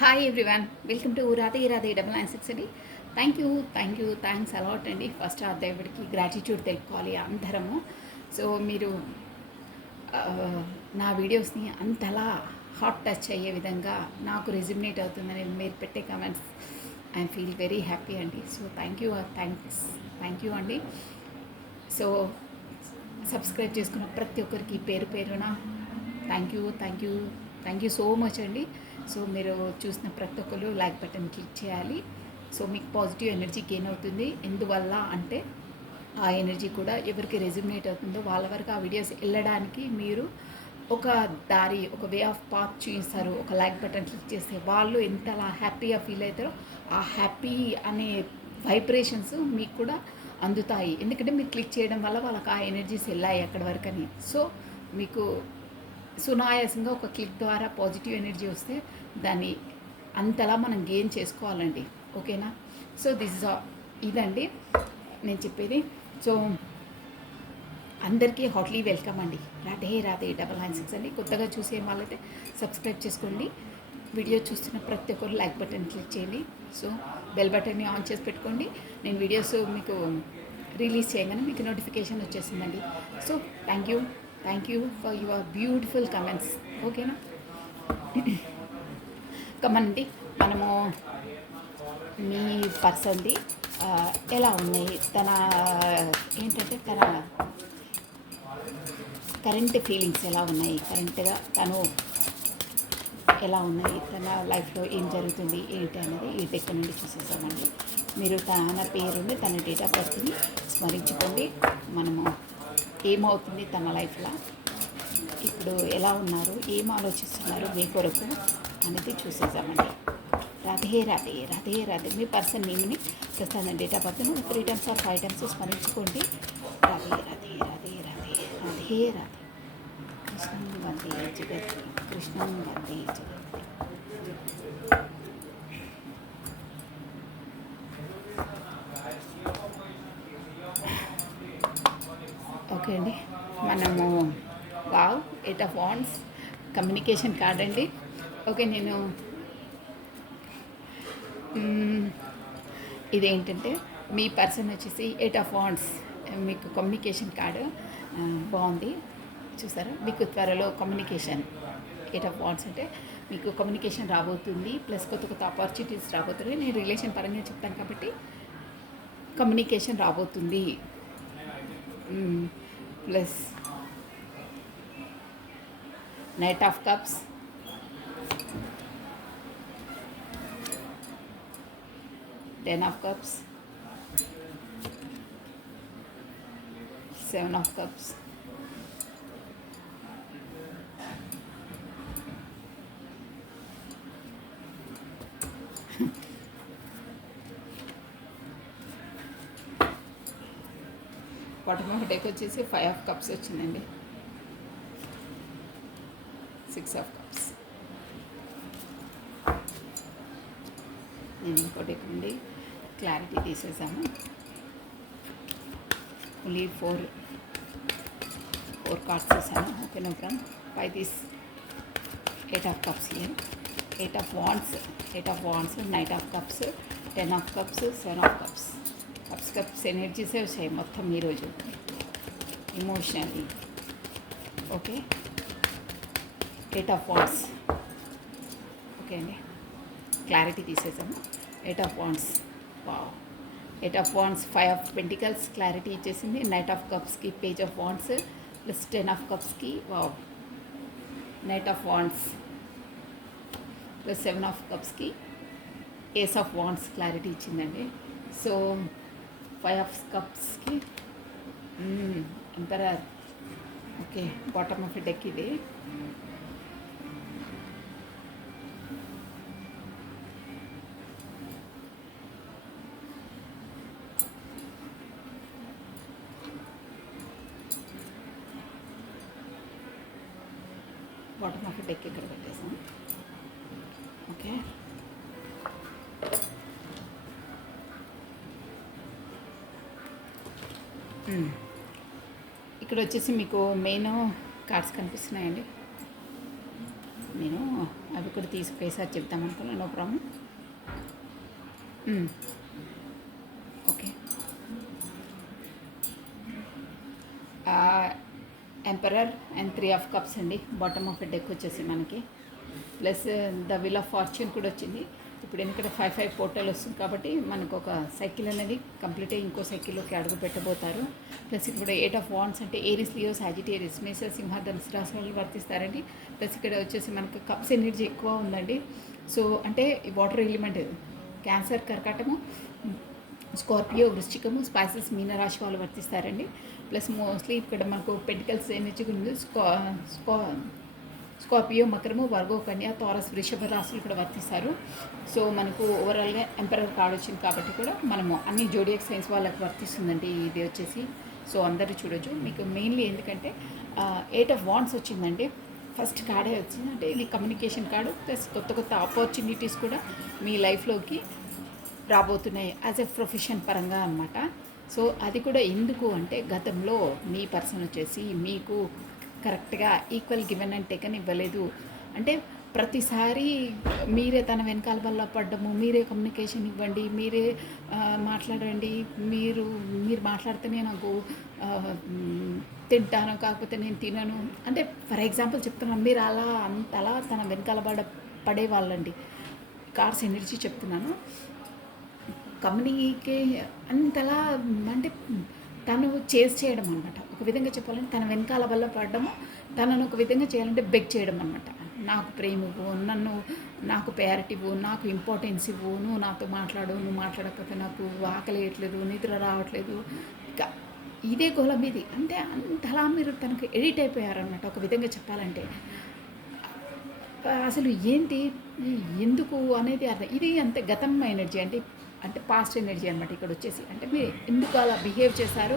Hi everyone, welcome to Radhe Radhe 996 అండి. Thanks a lot అండి. First ఆ దేవుడికి గ్రాటిట్యూడ్ తెలుపుకోవాలి అందరము. సో మీరు ఆ, నా వీడియోస్ని అంతలా హాట్ టచ్ అయ్యే విధంగా నాకు రెజ్యూమినేట్ అవుతుందని మీరు పెట్టే comments I feel very happy అండి. సో థ్యాంక్ యూ అండి. సో సబ్స్క్రైబ్ చేసుకున్న ప్రతి ఒక్కరికి పేరు పేరున థ్యాంక్ యూ సో మచ్ అండి. సో మీరు చూసిన ప్రతి ఒక్కరు లైక్ బటన్ క్లిక్ చేయాలి. సో మీకు పాజిటివ్ ఎనర్జీ గెయిన్ అవుతుంది. ఎందువల్ల అంటే ఆ ఎనర్జీ కూడా ఎవరికి రెజ్యూమినేట్ అవుతుందో వాళ్ళ వరకు ఆ వీడియోస్ వెళ్ళడానికి మీరు ఒక దారి, ఒక వే ఆఫ్ పాత్ చూపిస్తారు. ఒక లైక్ బటన్ క్లిక్ చేస్తే వాళ్ళు ఎంతలా హ్యాపీగా ఫీల్ అవుతారో ఆ హ్యాపీ అనే వైబ్రేషన్స్ మీకు కూడా అందుతాయి. ఎందుకంటే మీరు క్లిక్ చేయడం వల్ల వాళ్ళకి ఆ ఎనర్జీస్ వెళ్ళాయి అక్కడి వరకు అని. సో మీకు సునాయాసంగా ఒక క్లిక్ ద్వారా పాజిటివ్ ఎనర్జీ వస్తే దాన్ని అంతలా మనం గెయిన్ చేసుకోవాలండి. ఓకేనా? సో ఇదండి నేను చెప్పేది. సో అందరికీ హాట్లీ వెల్కమ్ అండి. రాధే రాధే 996 అండి. కొత్తగా చూసే వాళ్ళైతే సబ్స్క్రైబ్ చేసుకోండి. వీడియో చూస్తున్న ప్రతి ఒక్కరు లైక్ బటన్ క్లిక్ చేయండి. సో బెల్ బటన్ని ఆన్ చేసి పెట్టుకోండి. నేను వీడియోస్ మీకు రిలీజ్ చేయగానే మీకు నోటిఫికేషన్ వచ్చేసిందండి. So thank you for your beautiful comments. ఓకేనా? కమండి, మనము మీ పర్సన్ది ఎలా ఉన్నాయి, తన ఏంటంటే తన కరెంట్ ఫీలింగ్స్ ఎలా ఉన్నాయి, కరెంట్గా తను ఎలా ఉన్నాయి, తన లైఫ్లో ఏం జరుగుతుంది ఏంటి అనేది ఈ డెక్ నుండి చూసేసామండి. మీరు తన పేరుని, తన డేట్ ఆఫ్ బర్త్ని స్మరించుకోండి. మనము ఏమవుతుంది తన లైఫ్లో, ఇప్పుడు ఎలా ఉన్నారు, ఏం ఆలోచిస్తున్నారు మీ కొరకు అనేది చూసేసామండి. రాధే రాధే రాధే రాధే. మీ పర్సన్ నేమ్ని ప్లస్ తన డేట్ ఆఫ్ బర్త్ను 3 times or 5 times స్మరించుకోండి. రాధే రాధే రాధే రాధే రాధే రాధే. కృష్ణం వందే జగత్, కృష్ణం వందే జగత్. ఓకే అండి, మనము wow 8 of Wands communication card అండి. ఓకే, నేను ఇదేంటంటే మీ పర్సన్ వచ్చేసి 8 of Wands మీకు కమ్యూనికేషన్ కార్డు బాగుంది చూసారా. మీకు త్వరలో కమ్యూనికేషన్ 8 of Wands అంటే మీకు కమ్యూనికేషన్ రాబోతుంది. ప్లస్ కొత్త కొత్త ఆపర్చునిటీస్ రాబోతున్నాయి. నేను రిలేషన్ పరంగా చెప్తాను కాబట్టి కమ్యూనికేషన్ రాబోతుంది. Plus knight of cups, Ten of Cups, Seven of Cups, bottom of deck వచ్చేసి 5 of Cups వచ్చిందండి. 6 of Cups. నేను ఇంకో డెక్ నుండి క్లారిటీ తీసేసాను. ఓన్లీ ఫోర్ కార్డ్స్ తీసాను. Okay, no problem. By this 8 of Cups here. 8 of Wands, Knight of Cups, 10 of Cups, 7 of Cups. Cups ఎనర్జీసే వచ్చాయి మొత్తం ఈరోజు emotionally. Okay, 8 of Wands. Okay అండి, క్లారిటీ తీసేసాము. 8 of Wands, wow. 8 of Wands, 5 of Pentacles clarity ఇచ్చేసింది. Knight of కప్స్కి page of wands plus 10 of Cupsకి wow. Knight of wands plus 7 of Cupsకి ఏస్ ఆఫ్ వాండ్స్ క్లారిటీ ఇచ్చిందండి. So 5 of Cupsకి emperor. Okay, bottom of deck ఇది. Bottom of deck ఇక్కడ పెట్టేసాం. Okay, ఇక్కడ వచ్చేసి మీకు మెయిన్ కార్డ్స్ కనిపిస్తున్నాయండి. నేను అవి కూడా తీసుకుపోయేసారి చెప్తాం అనుకున్నాను. No problem. Okay. Emperor and 3 of cups అండి. బాటమ్ ఆఫ్ డెక్ వచ్చేసి మనకి plus the wheel of fortune కూడా వచ్చింది. ఇప్పుడు ఎందుకంటే 5 పోర్టల్ వస్తుంది కాబట్టి మనకు ఒక సైకిల్ అనేది కంప్లీట్ అయ్యి ఇంకో సైకిల్లోకి అడుగు పెట్టబోతారు. ప్లస్ ఇప్పుడు 8 ఆఫ్ వాండ్స్ అంటే ఏరిస్, లియో, సాజిటేరియస్, మేష, సింహ, ధనుసు రాశి వాళ్ళు వర్తిస్తారండి. ప్లస్ ఇక్కడ వచ్చేసి మనకు కప్స్ ఎనర్జీ ఎక్కువ ఉందండి. సో అంటే వాటర్ ఎలిమెంట్ క్యాన్సర్, కర్కాటము, స్కార్పియో, వృశ్చికము, స్పైసెస్, మీనరాశి వాళ్ళు వర్తిస్తారండి. ప్లస్ మోస్ట్లీ ఇక్కడ మనకు పెంటికల్స్ ఎనర్జీ ఉంది. స్కార్పియో, మకరము, వర్గో, కన్య, తారస్, వృషభ రాశులు ఇక్కడ వర్తిస్తారు. సో మనకు ఓవరాల్గా ఎంపరర్ కార్డ్ వచ్చింది కాబట్టి కూడా మనము అన్ని జోడియాక్ సైన్స్ వాళ్ళకి వర్తిస్తుందండి ఇది వచ్చేసి. సో అందరూ చూడొచ్చు. మీకు మెయిన్లీ ఎందుకంటే 8 ఆఫ్ వాండ్స్ వచ్చిందండి. ఫస్ట్ కార్డే వచ్చింది. అంటే ఇది కమ్యూనికేషన్ కార్డు ప్లస్ కొత్త ఆపర్చునిటీస్ కూడా మీ లైఫ్లోకి రాబోతున్నాయి యాజ్ ఎ ప్రొఫెషన్ పరంగా అనమాట. సో అది కూడా ఎందుకు అంటే గతంలో మీ పర్సన్ వచ్చేసి మీకు కరెక్ట్గా ఈక్వల్ గివెన్ అండ్ టేకన్ ఇవ్వలేదు. అంటే ప్రతిసారి మీరే తన వెనకాల వల్ల పడ్డము, మీరే కమ్యూనికేషన్ ఇవ్వండి, మీరే మాట్లాడండి, మీరు మాట్లాడితేనే నాకు తింటాను, కాకపోతే నేను తినను. అంటే ఫర్ ఎగ్జాంపుల్ చెప్తున్నాను, మీరు అంతలా తన వెనకాల పడేవాళ్ళండి. కార్స్ ఎనర్జీ చెప్తున్నాను. కమ్యూనికే అంతలా అంటే తను చేయడం అనమాట. ఒక విధంగా చెప్పాలంటే తన వెనకాల వల్ల పడడము, తనను ఒక విధంగా చేయాలంటే బెగ్ చేయడం అనమాట. నాకు ప్రేమ ఇవ్వు, నాకు ప్రయారిటీ ఇవ్వు, నాకు ఇంపార్టెన్స్ ఇవ్వు, నువ్వు నాతో మాట్లాడు, నువ్వు మాట్లాడకపోతే నాకు ఆకలి వేయట్లేదు, నిద్ర రావట్లేదు, ఇదే గోల మీది. అంటే అంతలా మీరు తనకు ఎడిట్ అయిపోయారనమాట ఒక విధంగా చెప్పాలంటే. అసలు ఏంటి ఎందుకు అనేది అర్థం. ఇది అంతే గతం ఎనర్జీ అంటే పాస్ట్ ఎనర్జీ అనమాట. ఇక్కడ వచ్చేసి అంటే మీరు ఎందుకు అలా బిహేవ్ చేశారు,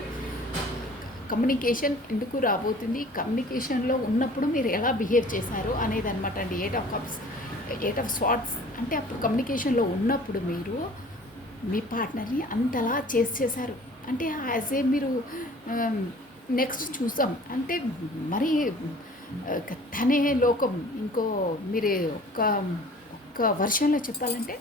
కమ్యూనికేషన్ ఎందుకు రాబోతుంది, కమ్యూనికేషన్లో ఉన్నప్పుడు మీరు ఎలా బిహేవ్ చేశారు అనేది అనమాట అండి. 8 ఆఫ్ కప్స్, 8 ఆఫ్ స్వార్డ్స్ అంటే అప్పుడు కమ్యూనికేషన్లో ఉన్నప్పుడు మీరు మీ పార్ట్నర్ని అంతలా చేశారు. అంటే యాజ్ ఏ మీరు నెక్స్ట్ చూసాం అంటే మరి తనే లోకం. ఇంకో మీరు ఒక్క వర్షంలో చెప్పాలంటే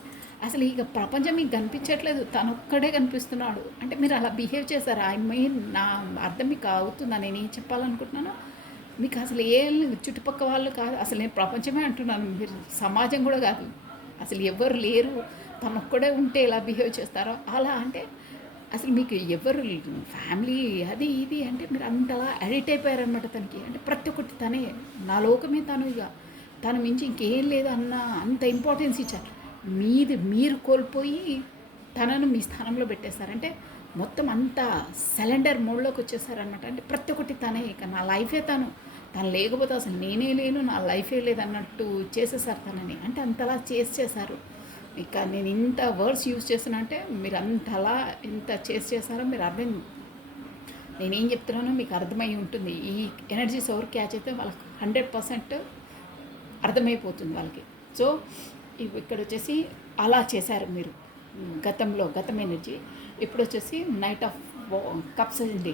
అసలు ఇక ప్రపంచం మీకు కనిపించట్లేదు, తనొక్కడే కనిపిస్తున్నాడు. అంటే మీరు అలా బిహేవ్ చేశారు. ఐ మీన్ నా అర్థం మీకు అవుతుందా నేను ఏం చెప్పాలనుకుంటున్నాను? మీకు అసలు చుట్టుపక్కల వాళ్ళు కాదు, అసలు నేను ప్రపంచమే అంటున్నాను, మీరు సమాజం కూడా కాదు, అసలు ఎవరు లేరు, తనొక్కడే ఉంటే ఎలా బిహేవ్ చేస్తారో అలా. అంటే అసలు మీకు ఎవరు ఫ్యామిలీ అది ఇది అంటే మీరు అంతలా అడిక్ట్ అయిపోయారనమాట తనకి. అంటే ప్రతి ఒక్కటి తనే, నా లోకమే తను, ఇక తను మించి ఇంకేం లేదు అన్న అంత ఇంపార్టెన్స్ ఇచ్చారు. మీరు కోల్పోయి తనను మీ స్థానంలో పెట్టేస్తారంటే మొత్తం అంతా సిలిండర్ మోడ్లోకి వచ్చేసారనమాట. అంటే ప్రతి ఒక్కటి తనే, ఇక నా లైఫే తను లేకపోతే అసలు నేనే లేను, నా లైఫే లేదన్నట్టు చేసేసారు తనని. అంటే అంతలా చేశారు. ఇక నేను ఇంత వర్డ్స్ యూజ్ చేస్తున్నా అంటే మీరు అంతలా ఇంత చేశారో మీరు నేనేం చెప్తున్నానో మీకు అర్థమై ఉంటుంది. ఈ ఎనర్జీస్ ఎవరు క్యాచ్ అయితే వాళ్ళకి 100% అర్థమైపోతుంది వాళ్ళకి. సో ఇక్కడ వచ్చేసి అలా చేశారు మీరు గతం ఎనర్జీ. ఇప్పుడు వచ్చేసి నైట్ ఆఫ్ కప్స్ అండి.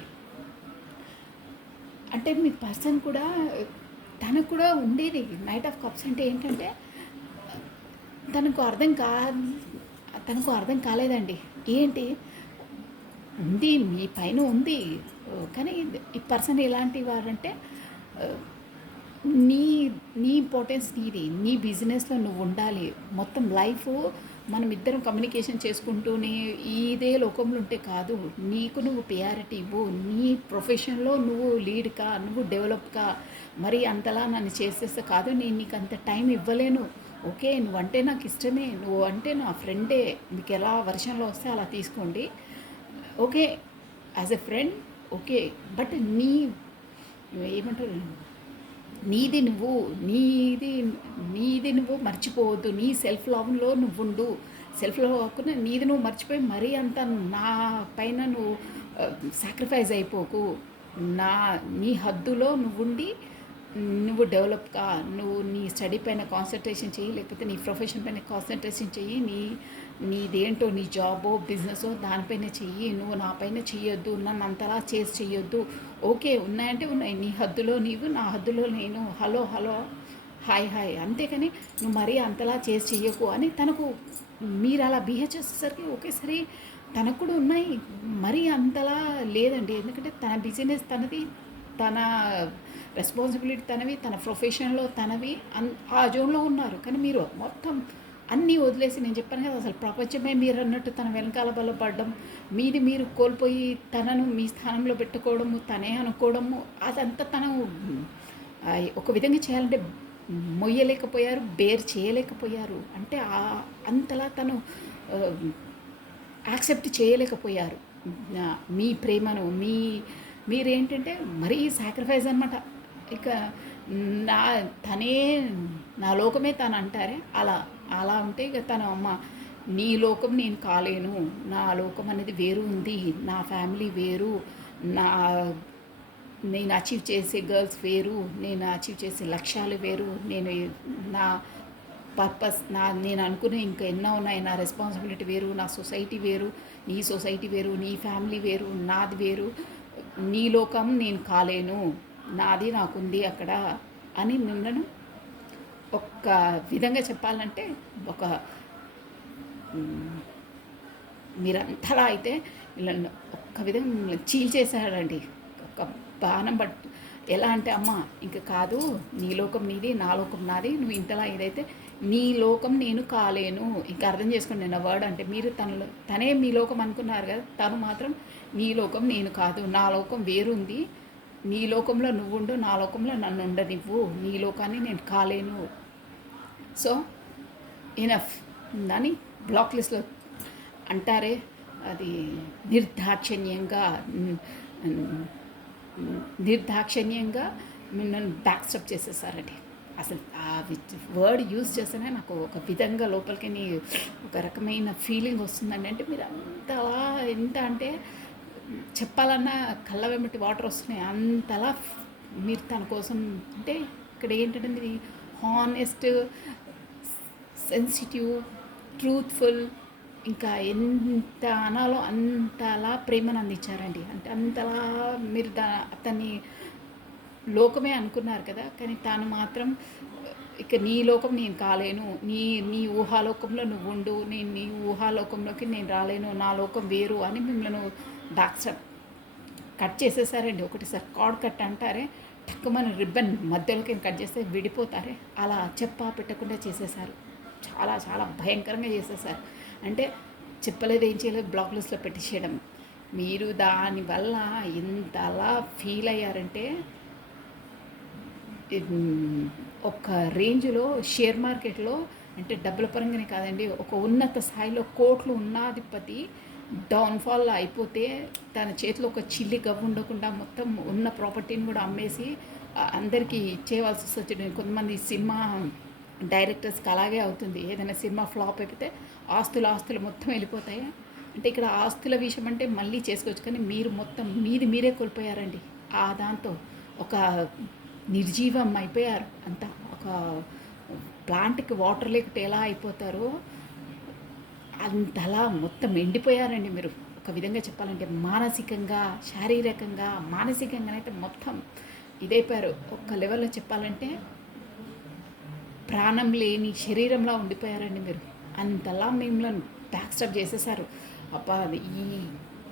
అంటే మీ పర్సన్ కూడా తనకు కూడా ఉండేది నైట్ ఆఫ్ కప్స్. అంటే ఏంటంటే తనకు అర్థం కాలేదండి. ఏంటి ఉంది మీ పైన ఉంది, కానీ ఈ పర్సన్ ఎలాంటి వారంటే నీ ఇంపార్టెన్స్ నీది, నీ బిజినెస్లో నువ్వు ఉండాలి. మొత్తం లైఫ్ మనం ఇద్దరం కమ్యూనికేషన్ చేసుకుంటూనే ఇదే లోకంలో ఉంటే కాదు, నీకు నువ్వు ప్రయారిటీ ఇవ్వు, నీ ప్రొఫెషన్లో నువ్వు లీడ్ కా, నువ్వు డెవలప్ కా. మరి అంతలా నన్ను చేసేస్తే కాదు, నేను నీకు అంత టైం ఇవ్వలేను. ఓకే, నువ్వంటే నాకు ఇష్టమే, నువ్వు అంటే నా ఫ్రెండే, మీకు ఎలా వర్షంలో వస్తే అలా తీసుకోండి, okay as a friend, okay. But ఏమంటారు, నీది నువ్వు మర్చిపోవద్దు. నీ సెల్ఫ్ లవ్లో నువ్వు ఉండు. సెల్ఫ్ లవ్ కాకుండా నీది నువ్వు మర్చిపోయి మరీ అంత నా పైన నువ్వు సాక్రిఫైస్ అయిపోకు. నీ హద్దులో నువ్వుండి నువ్వు డెవలప్ కా, నువ్వు నీ స్టడీ పైన కాన్సన్ట్రేషన్ చెయ్యి, లేకపోతే నీ ప్రొఫెషన్ పైన కాన్సన్ట్రేషన్ చెయ్యి, నీదేంటో నీ జాబో బిజినెసో దానిపైన చెయ్యి. నువ్వు నా పైన చెయ్యొద్దు, నన్ను అంతలా చెయ్యొద్దు. ఓకే, ఉన్నాయంటే ఉన్నాయి, నీ హద్దులో నీవు, నా హద్దులో నేను. హలో హాయ్ హాయ్ అంతేకాని నువ్వు మరీ అంతలా చేసి చెయ్యకు అని తనకు మీరు అలా బిహేవ్ చేసేసరికి ఒకేసారి తనకు కూడా ఉన్నాయి. మరీ అంతలా లేదండి. ఎందుకంటే తన బిజినెస్ తనది, తన రెస్పాన్సిబిలిటీ తనవి, తన ప్రొఫెషన్‌లో తనవి ఆ జోన్‌లో ఉన్నారు. కానీ మీరు మొత్తం అన్నీ వదిలేసి నేను చెప్పాను కదా! అసలు ప్రపంచమే మీరన్నట్టు తన వెనకాల బలపడడం, మీది మీరు కోల్పోయి తనను మీ స్థానంలో పెట్టుకోవడము, తనే అనుకోవడము అదంతా తను ఒక విధంగా చేయాలంటే మొయ్యలేకపోయారు, బేర్ చేయలేకపోయారు. అంటే అంతలా తను యాక్సెప్ట్ చేయలేకపోయారు. మీ ప్రేమను మీరేంటంటే మరీ సాక్రిఫైస్ అనమాట. ఇక నా తనే నా లోకమే తను అంటారే అలా. అలా ఉంటే ఇక తను అమ్మ నీ లోకం నేను కాలేను. నా లోకం అనేది వేరు ఉంది. నా ఫ్యామిలీ వేరు. నా నేను అచీవ్ చేసే గర్ల్స్ వేరు. నేను అచీవ్ చేసే లక్ష్యాలు వేరు. నా పర్పస్ నేను అనుకునే ఇంకా ఎన్నో ఉన్నాయి. నా రెస్పాన్సిబిలిటీ వేరు. నా సొసైటీ వేరు. నీ సొసైటీ వేరు. నీ ఫ్యామిలీ వేరు. నాది వేరు. నీ లోకం నేను కాలేను. నాది నాకుంది అక్కడ అని నిన్నను ఒక్క విధంగా చెప్పాలంటే ఒక మీరంతలా అయితే ఇలా ఒక్క విధంగా చీల్చేశాడండి. ఒక బాణం ఎలా అంటే అమ్మ ఇంక కాదు, నీ లోకం నీది, నా లోకం నాది, నువ్వు ఇంతలా ఇదైతే నీ లోకం నేను కాలేను. ఇంకా అర్థం చేసుకోండి నేను వర్డ్ అంటే మీరు తనే మీ లోకం అనుకున్నారు కదా, తను మాత్రం నీ లోకం నేను కాదు, నా లోకం వేరుంది, నీ లోకంలో నువ్వు ఉండు, నా లోకంలో నన్ను ఉండనివ్వు, నీ లోకాన్ని నేను కాలేను. సో ఇనఫ్ అని బ్లాక్ లిస్ట్లో అంటారే అది నిర్దాక్షిణ్యంగా నన్ను బ్యాక్ స్టెప్ చేసేసారండి. అసలు ఆ వర్డ్ యూజ్ చేస్తేనే నాకు ఒక విధంగా లోపలికి ఒక రకమైన ఫీలింగ్ వస్తుందండి. అంటే మీరు అంతలా ఎంత అంటే చెప్పాలన్నా కళ్ళ వెంబటి వాటర్ వస్తున్నాయి. అంతలా మీరు తన కోసం అంటే ఇక్కడ ఏంటంటే మీరు హానెస్ట్, సెన్సిటివ్, ట్రూత్ఫుల్, ఇంకా ఎంత అనాలో అంతలా ప్రేమను అందించారండి. అంటే అంతలా మీరు అతన్ని లోకమే అనుకున్నారు కదా, కానీ తాను మాత్రం ఇక నీ లోకం నేను కాలేను, నీ ఊహాలోకంలో నువ్వు ఉండు, నేను నీ ఊహాలోకంలోకి నేను రాలేను, నా లోకం వేరు అని మిమ్మల్ని బ్యాక్ స్టెప్ కట్ చేసేసారండి. ఒకటిసారి కార్డ్ కట్ అంటారే, టక్కుమని రిబ్బన్ మధ్యలోకి కట్ చేస్తే విడిపోతారే, అలా చెప్పా పెట్టకుండా చేసేసారు. చాలా చాలా భయంకరంగా చేసేసారు. అంటే చెప్పలేదు, ఏం చేయలేదు, బ్లాక్ లిస్ట్లో పెట్టేసేయడం. మీరు దానివల్ల ఎంతలా ఫీల్ అయ్యారంటే ఒక రేంజ్లో షేర్ మార్కెట్లో అంటే డబ్బుల పరంగానే కాదండి, ఒక ఉన్నత స్థాయిలో కోట్లు ఉన్నాధిపతి డౌన్ఫాల్ అయిపోతే తన చేతిలో ఒక చిల్లి గవ్వు ఉండకుండా మొత్తం ఉన్న ప్రాపర్టీని కూడా అమ్మేసి అందరికీ ఇచ్చేయవలసి వస్తుంది. కొంతమంది సినిమా డైరెక్టర్స్కి అలాగే అవుతుంది. ఏదైనా సినిమా ఫ్లాప్ అయిపోతే ఆస్తులు మొత్తం వెళ్ళిపోతాయి. అంటే ఇక్కడ ఆస్తుల విషయం అంటే మళ్ళీ చేసుకోవచ్చు, కానీ మీరు మొత్తం మీరే కోల్పోయారండి. ఆ దాంతో ఒక నిర్జీవం అయిపోయారు. అంతా ఒక ప్లాంట్కి వాటర్ లేకపోతే ఎలా అయిపోతారో అంతలా మొత్తం ఎండిపోయారండి మీరు. ఒక విధంగా చెప్పాలంటే మానసికంగా, శారీరకంగా, మానసికంగానైతే మొత్తం ఇదైపోయారు. ఒక లెవెల్లో చెప్పాలంటే ప్రాణం లేని శరీరంలా ఉండిపోయారండి మీరు. అంతలా మిమ్మల్ని బ్యాక్ స్టాప్ చేసేసారు. అబ్బా ఈ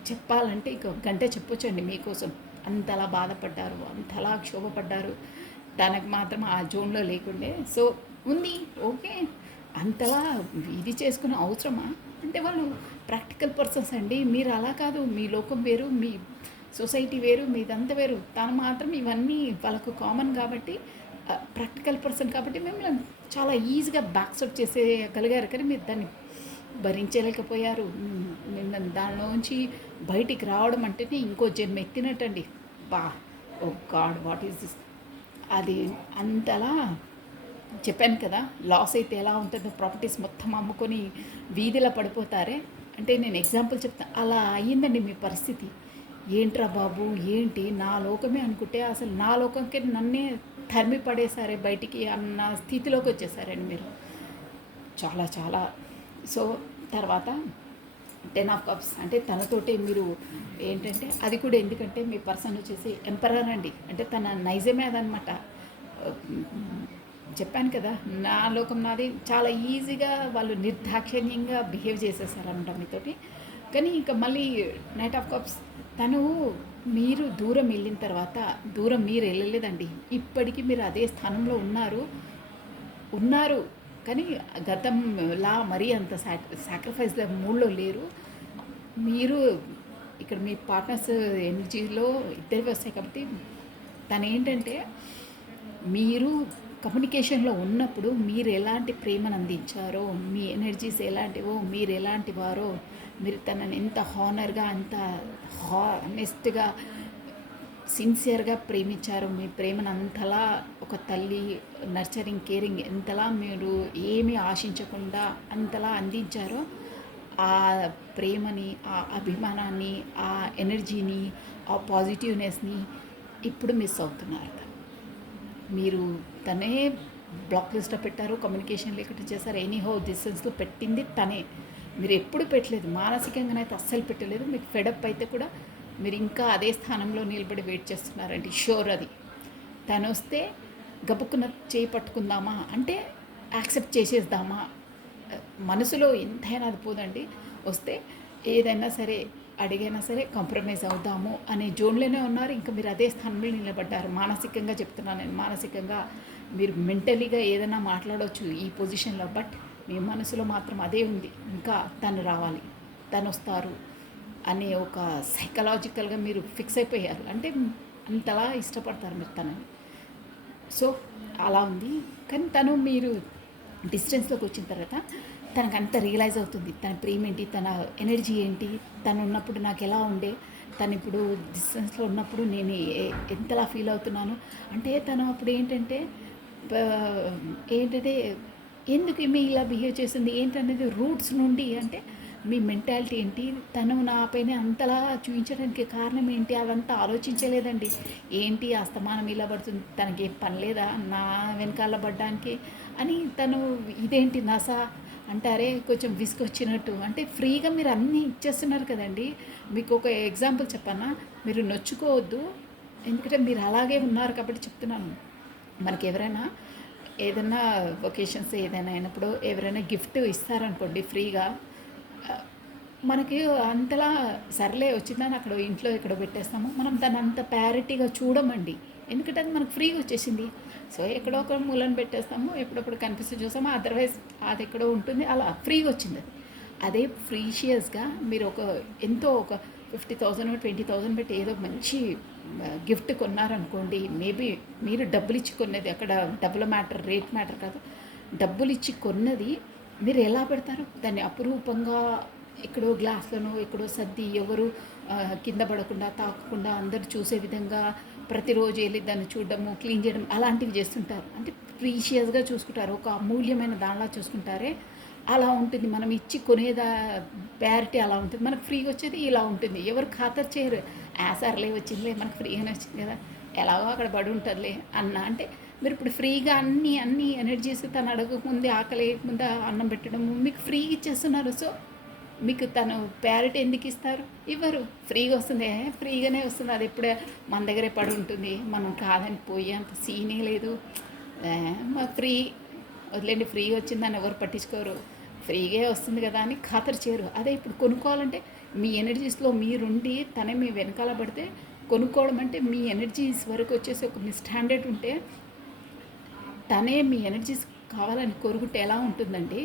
చెప్పాలంటే ఇక గంట చెప్పొచ్చండి మీకోసం. అంతలా బాధపడ్డారు, అంతలా క్షోభపడ్డారు. తనకు మాత్రం ఆ జోన్లో లేకుండే. సో ఉంది ఓకే, అంతలా ఇది చేసుకునే అవసరమా? అంటే వాళ్ళు ప్రాక్టికల్ పర్సన్స్ అండి. మీరు అలా కాదు, మీ లోకం వేరు, మీ సొసైటీ వేరు, మీదంతా వేరు. తను మాత్రం ఇవన్నీ వాళ్ళకు కామన్ కాబట్టి ప్రాక్టికల్ పర్సన్ కాబట్టి మిమ్మల్ని చాలా ఈజీగా బ్యాక్స్అప్ చేసేయగలిగారు. కానీ మీరు దాన్ని భరించలేకపోయారు. నిన్న దానిలోంచి బయటికి రావడం అంటేనే ఇంకో జన్మ ఎత్తినట్టండి. బా ఓ గాడ్ వాట్ ఈస్ దిస్. అది అంతలా చెప్పాను కదా, లాస్ అయితే ఎలా ఉంటుందో, ప్రాపర్టీస్ మొత్తం అమ్ముకొని వీధిలో పడిపోతారే. అంటే నేను ఎగ్జాంపుల్ చెప్తాను, అలా అయ్యిందండి మీ పరిస్థితి. ఏంట్రా బాబు ఏంటి, నా లోకమే అనుకుంటే అసలు నా లోకంకే నన్నే తరిమి పడేసారే బయటికి అన్న స్థితిలోకి వచ్చేసారండి మీరు. చాలా చాలా. సో తర్వాత 10 ఆఫ్ కప్స్ అంటే తనతోటే మీరు ఏంటంటే అది కూడా ఎందుకంటే మీ పర్సన్ వచ్చేసి ఎంపరర్ అండి. అంటే తన నైజమే అదనమాట. చెప్పాను కదా, నా లోకం నాది చాలా ఈజీగా వాళ్ళు నిర్దాక్షిణ్యంగా బిహేవ్ చేసేసారనమాట మీతోటి. కానీ ఇంకా మళ్ళీ నైట్ ఆఫ్ కప్స్ తను మీరు దూరం వెళ్ళిన తర్వాత దూరం మీరు వెళ్ళలేదండి. ఇప్పటికీ మీరు అదే స్థానంలో ఉన్నారు. ఉన్నారు కానీ గతంలా మరీ అంత సాక్రిఫైస్ మూడ్లో లేరు. మీరు ఇక్కడ మీ పార్ట్నర్స్ ఎనర్జీలో ఇద్దరివి వస్తాయి కాబట్టి తను ఏంటంటే మీరు కమ్యూనికేషన్లో ఉన్నప్పుడు మీరు ఎలాంటి ప్రేమను అందించారో, మీ ఎనర్జీస్ ఎలాంటివో, మీరు ఎలాంటి వారో, మీరు తనని ఎంత హానర్గా, అంత హానెస్ట్గా, సిన్సియర్గా ప్రేమించారు. మీ ప్రేమను అంతలా ఒక తల్లి నర్చరింగ్, కేరింగ్ ఎంతలా మీరు ఏమీ ఆశించకుండా అంతలా అందించారో, ఆ ప్రేమని, ఆ అభిమానాన్ని, ఆ ఎనర్జీని, ఆ పాజిటివ్నెస్ని ఇప్పుడు మిస్ అవుతున్నారు. మీరు తనే బ్లాక్ లిస్ట్లో పెట్టారు, కమ్యూనికేషన్ లేకుండా చేశారు, ఎనీహౌ డిస్టెన్స్లో పెట్టింది తనే. మీరు ఎప్పుడు పెట్టలేదు, మానసికంగానైతే అస్సలు పెట్టలేదు. మీకు ఫెడప్ అయితే కూడా మీరు ఇంకా అదే స్థానంలో నిలబడి వెయిట్ చేస్తున్నారండి. షూర్ అది తను వస్తే గబుక్కున చేయి పట్టుకుందామా అంటే యాక్సెప్ట్ చేసేద్దామా, మనసులో ఎంతైనా అది పోదండి. వస్తే ఏదైనా సరే అడిగైనా సరే కాంప్రమైజ్ అవుదాము అనే జోన్లోనే ఉన్నారు. ఇంకా మీరు అదే స్థానంలో నిలబడ్డారు. మానసికంగా చెప్తున్నాను నేను, మానసికంగా మీరు మెంటలీగా ఏదైనా మాట్లాడవచ్చు ఈ పొజిషన్లో, బట్ మీ మనసులో మాత్రం అదే ఉంది. ఇంకా తను రావాలి, తను వస్తారు అనే ఒక సైకలాజికల్గా మీరు ఫిక్స్ అయిపోయారు. అంటే అంతలా ఇష్టపడతారు మీరు తనని. సో అలా ఉంది. కానీ తను మీరు డిస్టెన్స్లోకి వచ్చిన తర్వాత తనకంత రియలైజ్ అవుతుంది తన ప్రేమ ఏంటి, తన ఎనర్జీ ఏంటి, తను ఉన్నప్పుడు నాకు ఎలా ఉండే, తను ఇప్పుడు డిస్టెన్స్లో ఉన్నప్పుడు నేను ఎంతలా ఫీల్ అవుతున్నాను. అంటే తను అప్పుడు ఏంటంటే ఎందుకు ఈమె ఇలా బిహేవ్ చేసింది ఏంటనేది రూట్స్ నుండి, అంటే మీ మెంటాలిటీ ఏంటి, తను నా పైన అంతలా చూపించడానికి కారణం ఏంటి, అదంతా ఆలోచించలేదండి. ఏంటి అస్తమానం ఇలా పడుతుంది, తనకి ఏం పని లేదా నా వెనకాల పడ్డానికి అని తను ఇదేంటి నసా అంటారే కొంచెం విసుకొచ్చినట్టు. అంటే ఫ్రీగా మీరు అన్నీ ఇచ్చేస్తున్నారు కదండి. మీకు ఒక ఎగ్జాంపుల్ చెప్పన్నా, మీరు నొచ్చుకోవద్దు, ఎందుకంటే మీరు అలాగే ఉన్నారు కాబట్టి చెప్తున్నాను. మనకి ఎవరైనా ఏదైనా ఒకేషన్స్ ఏదైనా అయినప్పుడు ఎవరైనా గిఫ్ట్ ఇస్తారనుకోండి ఫ్రీగా, మనకి అంతలా సర్లే వచ్చిందని అక్కడ ఇంట్లో ఎక్కడో పెట్టేస్తాము. మనం దాన్ని అంత ప్రయారిటీగా చూడమండి, ఎందుకంటే అది మనకు ఫ్రీగా వచ్చేసింది. సో ఎక్కడో ఒక మూలను పెట్టేస్తాము, ఎప్పుడప్పుడు కనిపిస్తే చూస్తాము, అదర్వైజ్ అది ఎక్కడో ఉంటుంది, అలా ఫ్రీగా వచ్చింది అది. అదే ప్రీషియస్గా మీరు ఎంతో ఒక 50,000 20,000 పెట్టి ఏదో మంచి గిఫ్ట్ కొన్నారనుకోండి, మేబీ మీరు డబ్బులు ఇచ్చి కొన్నది, అక్కడ డబ్బుల మ్యాటర్, రేట్ మ్యాటర్ కాదు, డబ్బులు ఇచ్చి కొన్నది మీరు ఎలా పెడతారు దాన్ని అపురూపంగా, ఎక్కడో గ్లాస్లను ఎక్కడో సర్ది, ఎవరు కింద పడకుండా తాకకుండా అందరు చూసే విధంగా ప్రతిరోజు వెళ్ళి దాన్ని చూడడము, క్లీన్ చేయడం అలాంటివి చేస్తుంటారు. అంటే ప్రీషియస్గా చూసుకుంటారు, ఒక అమూల్యమైన దానిలా చూసుకుంటారే, అలా ఉంటుంది. మనం ఇచ్చి కొనేదా ప్యారిటీ అలా ఉంటుంది. మనకు ఫ్రీగా వచ్చేది ఇలా ఉంటుంది. ఎవరు ఖాతరు చేయరు, సర్లే వచ్చిందిలే మనకు ఫ్రీగానే వచ్చింది కదా, ఎలాగో అక్కడ పడి ఉంటుందిలే అన్న. అంటే మీరు ఇప్పుడు ఫ్రీగా అన్ని ఎనర్జీస్ తను అడగకముందే, ఆకలి ముందే అన్నం పెట్టడము మీకు ఫ్రీగా ఇచ్చేస్తున్నారు. సో మీకు తను ప్యారిటీ ఎందుకు ఇస్తారు, ఇవ్వరు. ఫ్రీగా వస్తుంది, ఫ్రీగానే వస్తుంది, అది ఎప్పుడే మన దగ్గరే పడి ఉంటుంది, మనం కాదని పోయి అంత సీనే లేదు. మాకు ఫ్రీ వదిలేండి, ఫ్రీగా వచ్చిందని ఎవరు పట్టించుకోరు, ఫ్రీగా వస్తుంది కదా అని ఖాతరు చేయరు. అదే ఇప్పుడు కొనుక్కోవాలంటే మీ ఎనర్జీస్లో మీరుండి తనే మీ వెనకాల పడితే కొనుక్కోవడం, అంటే మీ ఎనర్జీస్ వరకు వచ్చేసి ఒక మీ స్టాండర్డ్ ఉంటే తనే మీ ఎనర్జీస్ కావాలని కోరుకుంటే ఎలా ఉంటుందండి.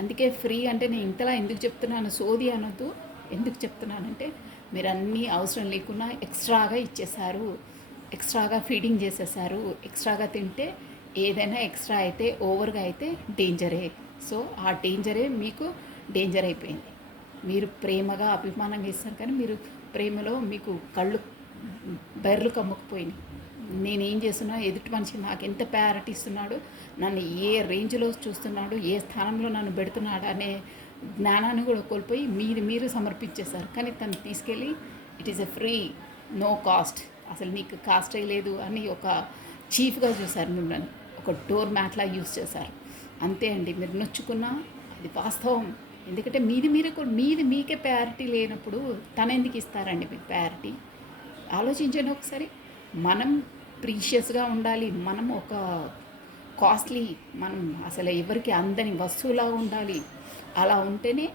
అందుకే ఫ్రీ అంటే నేను ఇంతలా ఎందుకు చెప్తున్నాను, సోది అనొద్దు. ఎందుకు చెప్తున్నానంటే మీరు అన్నీ అవసరం లేకున్నా ఎక్స్ట్రాగా ఇచ్చేశారు, ఎక్స్ట్రాగా ఫీడింగ్ చేసేసారు. ఎక్స్ట్రాగా తింటే ఏదైనా ఎక్స్ట్రా అయితే, ఓవర్గా అయితే డేంజరే. సో ఆ డేంజరే మీకు డేంజర్ అయిపోయింది. మీరు ప్రేమగా అభిమానంగా ఇస్తారు, కానీ మీరు ప్రేమలో మీకు కళ్ళు బెర్లు కమ్ముకుపోయినాయి. నేనేం చేస్తున్నా, ఎదుటి మనిషి నాకు ఎంత ప్రయారిటీ ఇస్తున్నాడు, నన్ను ఏ రేంజ్లో చూస్తున్నాడు, ఏ స్థానంలో నన్ను పెడుతున్నాడు అనే జ్ఞానాన్ని కూడా కోల్పోయి మీరు సమర్పించేశారు. కానీ తను తీసుకెళ్ళి it is a free, no cost, అసలు నీకు కాస్టే లేదు అని ఒక చీఫ్గా చూశారు మిమ్మల్ని, ఒక డోర్ మ్యాట్లా యూజ్ చేశారు. అంతే అండి. మీరు నొచ్చుకున్నా అది వాస్తవం. ఎందుకంటే మీకే ప్రయారిటీ లేనప్పుడు తను ఎందుకు ఇస్తారండి మీకు ప్రయారిటీ? ఆలోచించండి ఒకసారి. మనం ప్రీషియస్గా ఉండాలి, మనం ఒక కాస్ట్లీ, మనం అసలు ఎవరికి అందని వస్తువులాగా ఉండాలి. అలా ఉంటేనే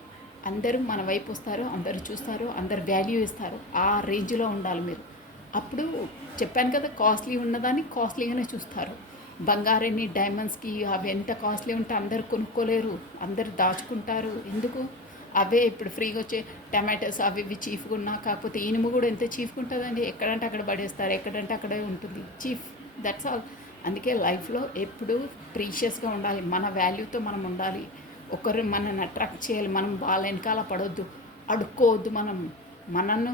అందరూ మన వైపు వస్తారు, అందరూ చూస్తారు, అందరు వాల్యూ ఇస్తారు. ఆ రేంజ్లో ఉండాలి మీరు. అప్పుడు చెప్పాను కదా, కాస్ట్లీ ఉన్నదాన్ని కాస్ట్లీగానే చూస్తారు. బంగారాన్ని డైమండ్స్కి అవి ఎంత కాస్ట్లీ ఉంటే అందరు కొనుక్కోలేరు, అందరు దాచుకుంటారు. ఎందుకు? అవే ఇప్పుడు ఫ్రీగా వచ్చే టమాటోస్ అవి ఇవి చీఫ్గా ఉన్నా, కాకపోతే ఇనుము కూడా ఎంత చీఫ్గా ఉంటుందండి. ఎక్కడంటే అక్కడ పడేస్తారు, ఎక్కడంటే అక్కడే ఉంటుంది చీఫ్. That's all. అందుకే లైఫ్లో ఎప్పుడు ప్రీషియస్గా ఉండాలి, మన వాల్యూతో మనం ఉండాలి. ఒకరు మనల్ని అట్రాక్ట్ చేయాలి, మనం వాళ్ళ వెనకాల పడవద్దు, అడుక్కోవద్దు. మనను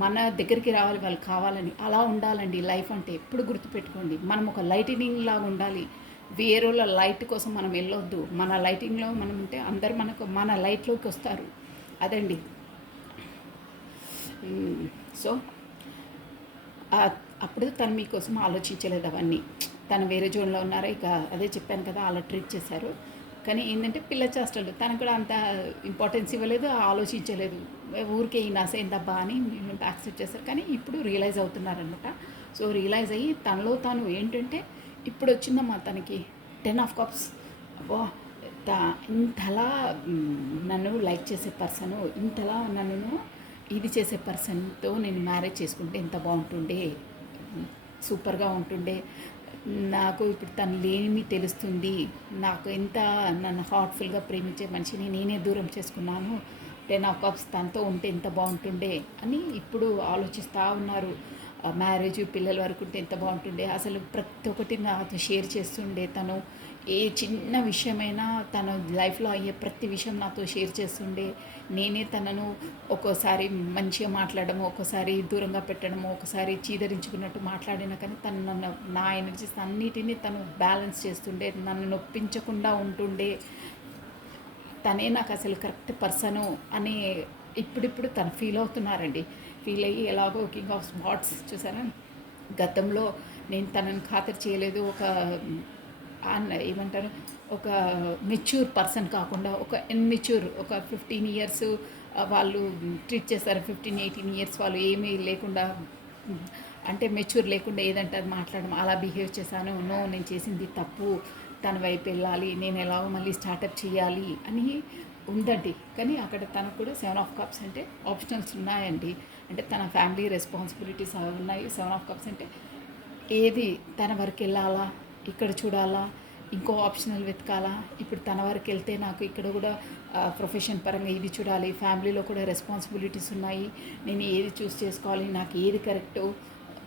మన దగ్గరికి రావాలి వాళ్ళు కావాలని. అలా ఉండాలండి లైఫ్ అంటే. ఎప్పుడు గుర్తుపెట్టుకోండి, మనం ఒక లైటినింగ్ లాగా ఉండాలి. వేరేల లైట్ కోసం మనం వెళ్ళొద్దు. మన లైటింగ్లో మనం ఉంటే అందరు మన లైట్లోకి వస్తారు. అదండి. సో అప్పుడు తను మీకోసం ఆలోచించలేదు అవన్నీ. తను వేరే జోన్లో ఉన్నారా, ఇక అదే చెప్పాను కదా, అలా ట్రీట్ చేశారు. కానీ ఏంటంటే పిల్ల చేష్టలు, తనకు కూడా అంత ఇంపార్టెన్స్ ఇవ్వలేదు, ఆలోచించలేదు. ఊరికే ఈ నసేందబ్బా అని యాక్సెప్ట్ చేశారు. కానీ ఇప్పుడు రియలైజ్ అవుతున్నారనమాట. సో రియలైజ్ అయ్యి తనలో తాను ఏంటంటే, ఇప్పుడు వచ్చిందమ్మా తనకి 10 ఆఫ్ కప్స్. అబ్బా, ఇంతలా నన్ను లైక్ చేసే పర్సను, ఇంతలా నన్ను ఇది చేసే పర్సన్తో నేను మ్యారేజ్ చేసుకుంటే ఎంత బాగుంటుండే, సూపర్గా ఉంటుండే. నాకు ఇప్పుడు తను లేనిమి తెలుస్తుంది, నాకు ఎంత నన్ను హార్ట్ఫుల్గా ప్రేమించే మనిషిని నేనే దూరం చేసుకున్నాను, 10 ఆఫ్ కప్స్ తనతో ఉంటే ఎంత బాగుంటుండే అని ఇప్పుడు ఆలోచిస్తూ ఉన్నారు. మ్యారేజ్ పిల్లల వరకు ఉంటే ఎంత బాగుంటుండే, అసలు ప్రతి ఒక్కటి నాతో షేర్ చేస్తుండే. తను ఏ చిన్న విషయమైనా తన లైఫ్లో అయ్యే ప్రతి విషయం నాతో షేర్ చేస్తుండే. నేనే తనను ఒక్కోసారి మంచిగా మాట్లాడము, ఒక్కోసారి దూరంగా పెట్టడము, ఒకసారి చీదరించుకున్నట్టు మాట్లాడినా కానీ తను నా ఎనర్జీస్ అన్నిటినీ తను బ్యాలెన్స్ చేస్తుండే, నన్ను నొప్పించకుండా ఉంటుండే. తనే నాకు అసలు కరెక్ట్ పర్సను అని ఇప్పుడిప్పుడు తను ఫీల్ అవుతున్నారండి. ఫీల్ అయ్యి ఎలాగో కింగ్ ఆఫ్ స్పాట్స్ చూసారా, గతంలో నేను తనని ఖాతరు చేయలేదు, ఒక ఏమంటారు, ఒక మెచ్యూర్ పర్సన్ కాకుండా ఒక ఇన్మెచ్యూర్, ఒక 15 ఇయర్స్ వాళ్ళు ట్రీట్ చేస్తారు. 15-18 ఇయర్స్ వాళ్ళు ఏమీ లేకుండా, అంటే మెచ్యూర్ లేకుండా ఏదంటే అది మాట్లాడడం, అలా బిహేవ్ చేశాను. నో, నేను చేసింది తప్పు, తన వైపు వెళ్ళాలి, నేను ఎలాగో మళ్ళీ స్టార్టప్ చేయాలి అని ఉందండి. కానీ అక్కడ తనకు కూడా 7 ఆఫ్ కప్స్ అంటే ఆప్షనల్స్ ఉన్నాయండి. అంటే తన ఫ్యామిలీ రెస్పాన్సిబిలిటీస్ అవి ఉన్నాయి. 7 ఆఫ్ కప్స్ అంటే ఏది తన వరకు వెళ్ళాలా, ఇక్కడ చూడాలా, ఇంకో ఆప్షనల్ వెతకాలా. ఇప్పుడు తన వరకు వెళ్తే నాకు ఇక్కడ కూడా ప్రొఫెషన్ పరంగా ఇది చూడాలి, ఫ్యామిలీలో కూడా రెస్పాన్సిబిలిటీస్ ఉన్నాయి, నేను ఏది చూస్ చేసుకోవాలి, నాకు ఏది కరెక్టు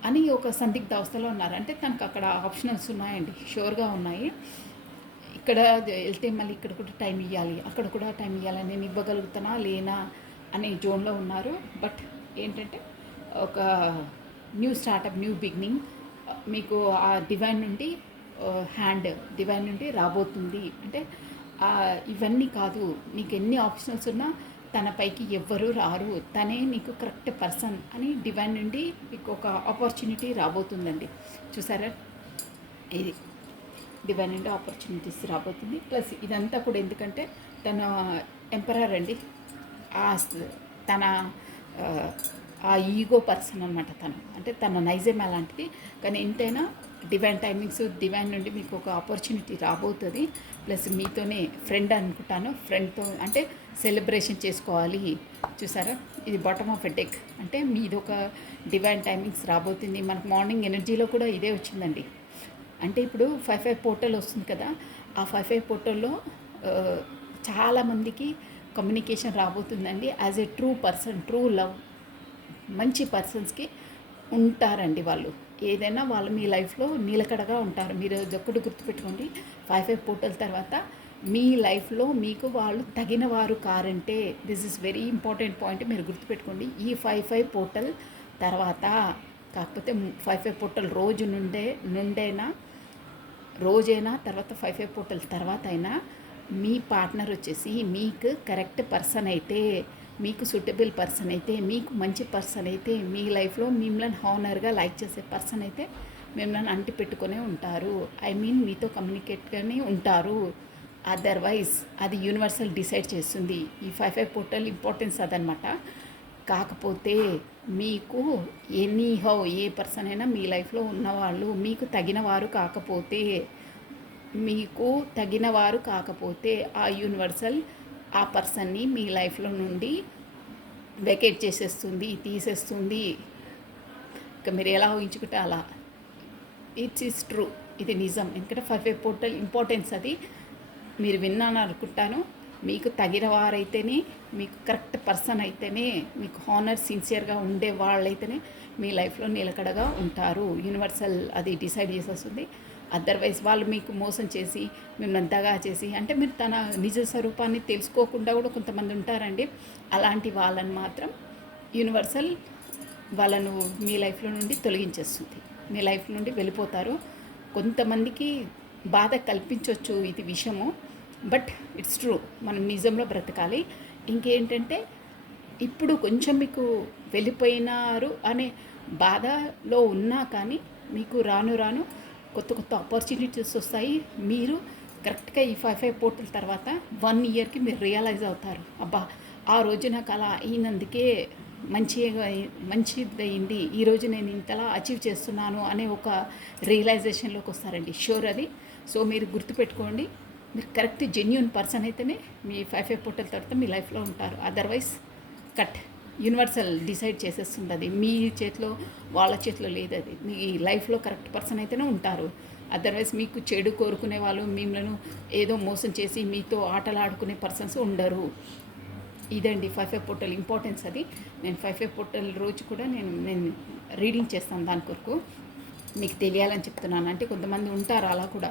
అని ఒక సందిగ్ధ అవస్థలో ఉన్నారు. అంటే తనకు అక్కడ ఆప్షనల్స్ ఉన్నాయండి, షూర్గా ఉన్నాయి. ఇక్కడ వెళ్తే మళ్ళీ ఇక్కడ కూడా టైం ఇవ్వాలి, అక్కడ కూడా టైం ఇవ్వాలి, నేను ఇవ్వగలుగుతానా లేనా అనే జోన్లో ఉన్నారు. బట్ ఏంటంటే ఒక న్యూ స్టార్టప్, న్యూ బిగినింగ్ మీకు ఆ డివైన్ నుండి డివైన్ నుండి రాబోతుంది. అంటే ఇవన్నీ కాదు, మీకు ఎన్ని ఆప్షనల్స్ ఉన్నా తన పైకి ఎవ్వరూ రారు, తనే నీకు కరెక్ట్ పర్సన్ అని డివైన్ నుండి మీకు ఒక ఆపర్చునిటీ రాబోతుందండి. చూసారా, ఇది డివైన్ నుండి ఆపర్చునిటీస్ రాబోతుంది. ప్లస్ ఇదంతా కూడా ఎందుకంటే తన ఎంపరర్ అండి, తన ఆ ఈగో పర్సన్ అనమాట తను. అంటే తన నైజం అలాంటిది. కానీ ఎంతైనా డివైన్ టైమింగ్స్, డివైన్ నుండి మీకు ఒక ఆపర్చునిటీ రాబోతుంది. ప్లస్ మీతోనే ఫ్రెండ్ అనుకుంటాను, ఫ్రెండ్తో అంటే సెలబ్రేషన్ చేసుకోవాలి. చూసారా, ఇది బాటమ్ ఆఫ్ ఎ డెక్. అంటే మీది ఒక డివైన్ టైమింగ్స్ రాబోతుంది. మనకు మార్నింగ్ ఎనర్జీలో కూడా ఇదే వచ్చిందండి. అంటే ఇప్పుడు 5-5 పోర్టల్ వస్తుంది కదా, ఆ 5-5 పోర్టల్లో చాలామందికి కమ్యూనికేషన్ రాబోతుందండి. As a true person, true love, మంచి పర్సన్స్కి ఉంటారండి వాళ్ళు. ఏదైనా వాళ్ళు మీ లైఫ్లో నిలకడగా ఉంటారు. మీరు ఒక్కటి గుర్తుపెట్టుకోండి, 5-5 పోర్టల్ తర్వాత మీ లైఫ్లో మీకు వాళ్ళు తగిన వారు కారంటే, this is very important point, మీరు గుర్తుపెట్టుకోండి. ఈ 5-5 పోర్టల్ తర్వాత, కాకపోతే 5-5 పోర్టల్ రోజైనా తర్వాత 5-5 పోర్టల్ తర్వాత అయినా మీ పార్ట్నర్ వచ్చేసి మీకు కరెక్ట్ పర్సన్ అయితే, మీకు సూటబుల్ పర్సన్ అయితే, మీకు మంచి పర్సన్ అయితే, మీ లైఫ్లో మిమ్మల్ని హానర్గా లైక్ చేసే పర్సన్ అయితే మిమ్మల్ని అంటి పెట్టుకునే ఉంటారు. ఐ మీన్ మీతో కమ్యూనికేట్గానే ఉంటారు. అదర్వైజ్ అది యూనివర్సల్ డిసైడ్ చేస్తుంది. ఈ 5-5 పోర్టల్ ఇంపార్టెన్స్ అదనమాట. కాకపోతే మీకు ఏ పర్సన్ అయినా మీ లైఫ్లో ఉన్నవాళ్ళు మీకు తగిన వారు కాకపోతే మీకు తగిన వారు కాకపోతే ఆ యూనివర్సల్ ఆ పర్సన్ని మీ లైఫ్లో నుండి వెకేట్ చేసేస్తుంది, తీసేస్తుంది. ఇక మీరు ఎలా ఊహించుకుంటే అలా. ఇట్స్ ఈస్ ట్రూ, ఇది నిజం. ఎందుకంటే 5 పోర్టల్ ఇంపార్టెన్స్ అది మీరు విన్నాను అనుకుంటాను. మీకు తగిన వారైతేనే, మీకు కరెక్ట్ పర్సన్ అయితేనే, మీకు హానర్ సిన్సియర్గా ఉండే వాళ్ళైతేనే మీ లైఫ్లో నిలకడగా ఉంటారు. యూనివర్సల్ అది డిసైడ్ చేసేస్తుంది. అదర్వైజ్ వాళ్ళు మీకు మోసం చేసి మిమ్మల్ని దగా చేసి, అంటే మీరు తన నిజ స్వరూపాన్ని తెలుసుకోకుండా కూడా కొంతమంది ఉంటారండి. అలాంటి వాళ్ళని మాత్రం యూనివర్సల్ వాళ్ళను మీ లైఫ్లో నుండి తొలగించేస్తుంది, మీ లైఫ్ నుండి వెళ్ళిపోతారు. కొంతమందికి బాధ కల్పించవచ్చు ఇది విషయము, బట్ ఇట్స్ ట్రూ. మనం నిజంలో బ్రతకాలి. ఇంకేంటంటే ఇప్పుడు కొంచెం మీకు వెళ్ళిపోయినారు అనే బాధలో ఉన్నా కానీ మీకు రాను రాను కొత్త కొత్త ఆపర్చునిటీస్ వస్తాయి. మీరు కరెక్ట్గా ఈ 5 పోర్టల్ తర్వాత 1 ఇయర్కి మీరు రియలైజ్ అవుతారు, అబ్బా ఆ రోజు నాకు అలా అయినందుకే మంచిదయింది, ఈరోజు నేను ఇంతలా అచీవ్ చేస్తున్నాను అనే ఒక రియలైజేషన్లోకి వస్తారండి. షూర్ అది. సో మీరు గుర్తుపెట్టుకోండి, మీరు కరెక్ట్ జెన్యూన్ పర్సన్ అయితేనే మీ 5 పోర్టల్ తర్వాత మీ లైఫ్లో ఉంటారు. Otherwise cut. యూనివర్సల్ డిసైడ్ చేసేస్తుంది, అది మీ చేతిలో వాళ్ళ చేతిలో లేదు. అది మీ లైఫ్లో కరెక్ట్ పర్సన్ అయితేనే ఉంటారు. అదర్వైజ్ మీకు చెడు కోరుకునే వాళ్ళు, మిమ్మల్ని ఏదో మోసం చేసి మీతో ఆటలు ఆడుకునే పర్సన్స్ ఉండరు. ఇదండి 5 పోర్టల్ ఇంపార్టెన్స్. అది నేను 5 పోర్టల్ రోజు కూడా నేను రీడింగ్ చేస్తాను, దాని కొరకు మీకు తెలియాలని చెప్తున్నాను. అంటే కొంతమంది ఉంటారు అలా కూడా,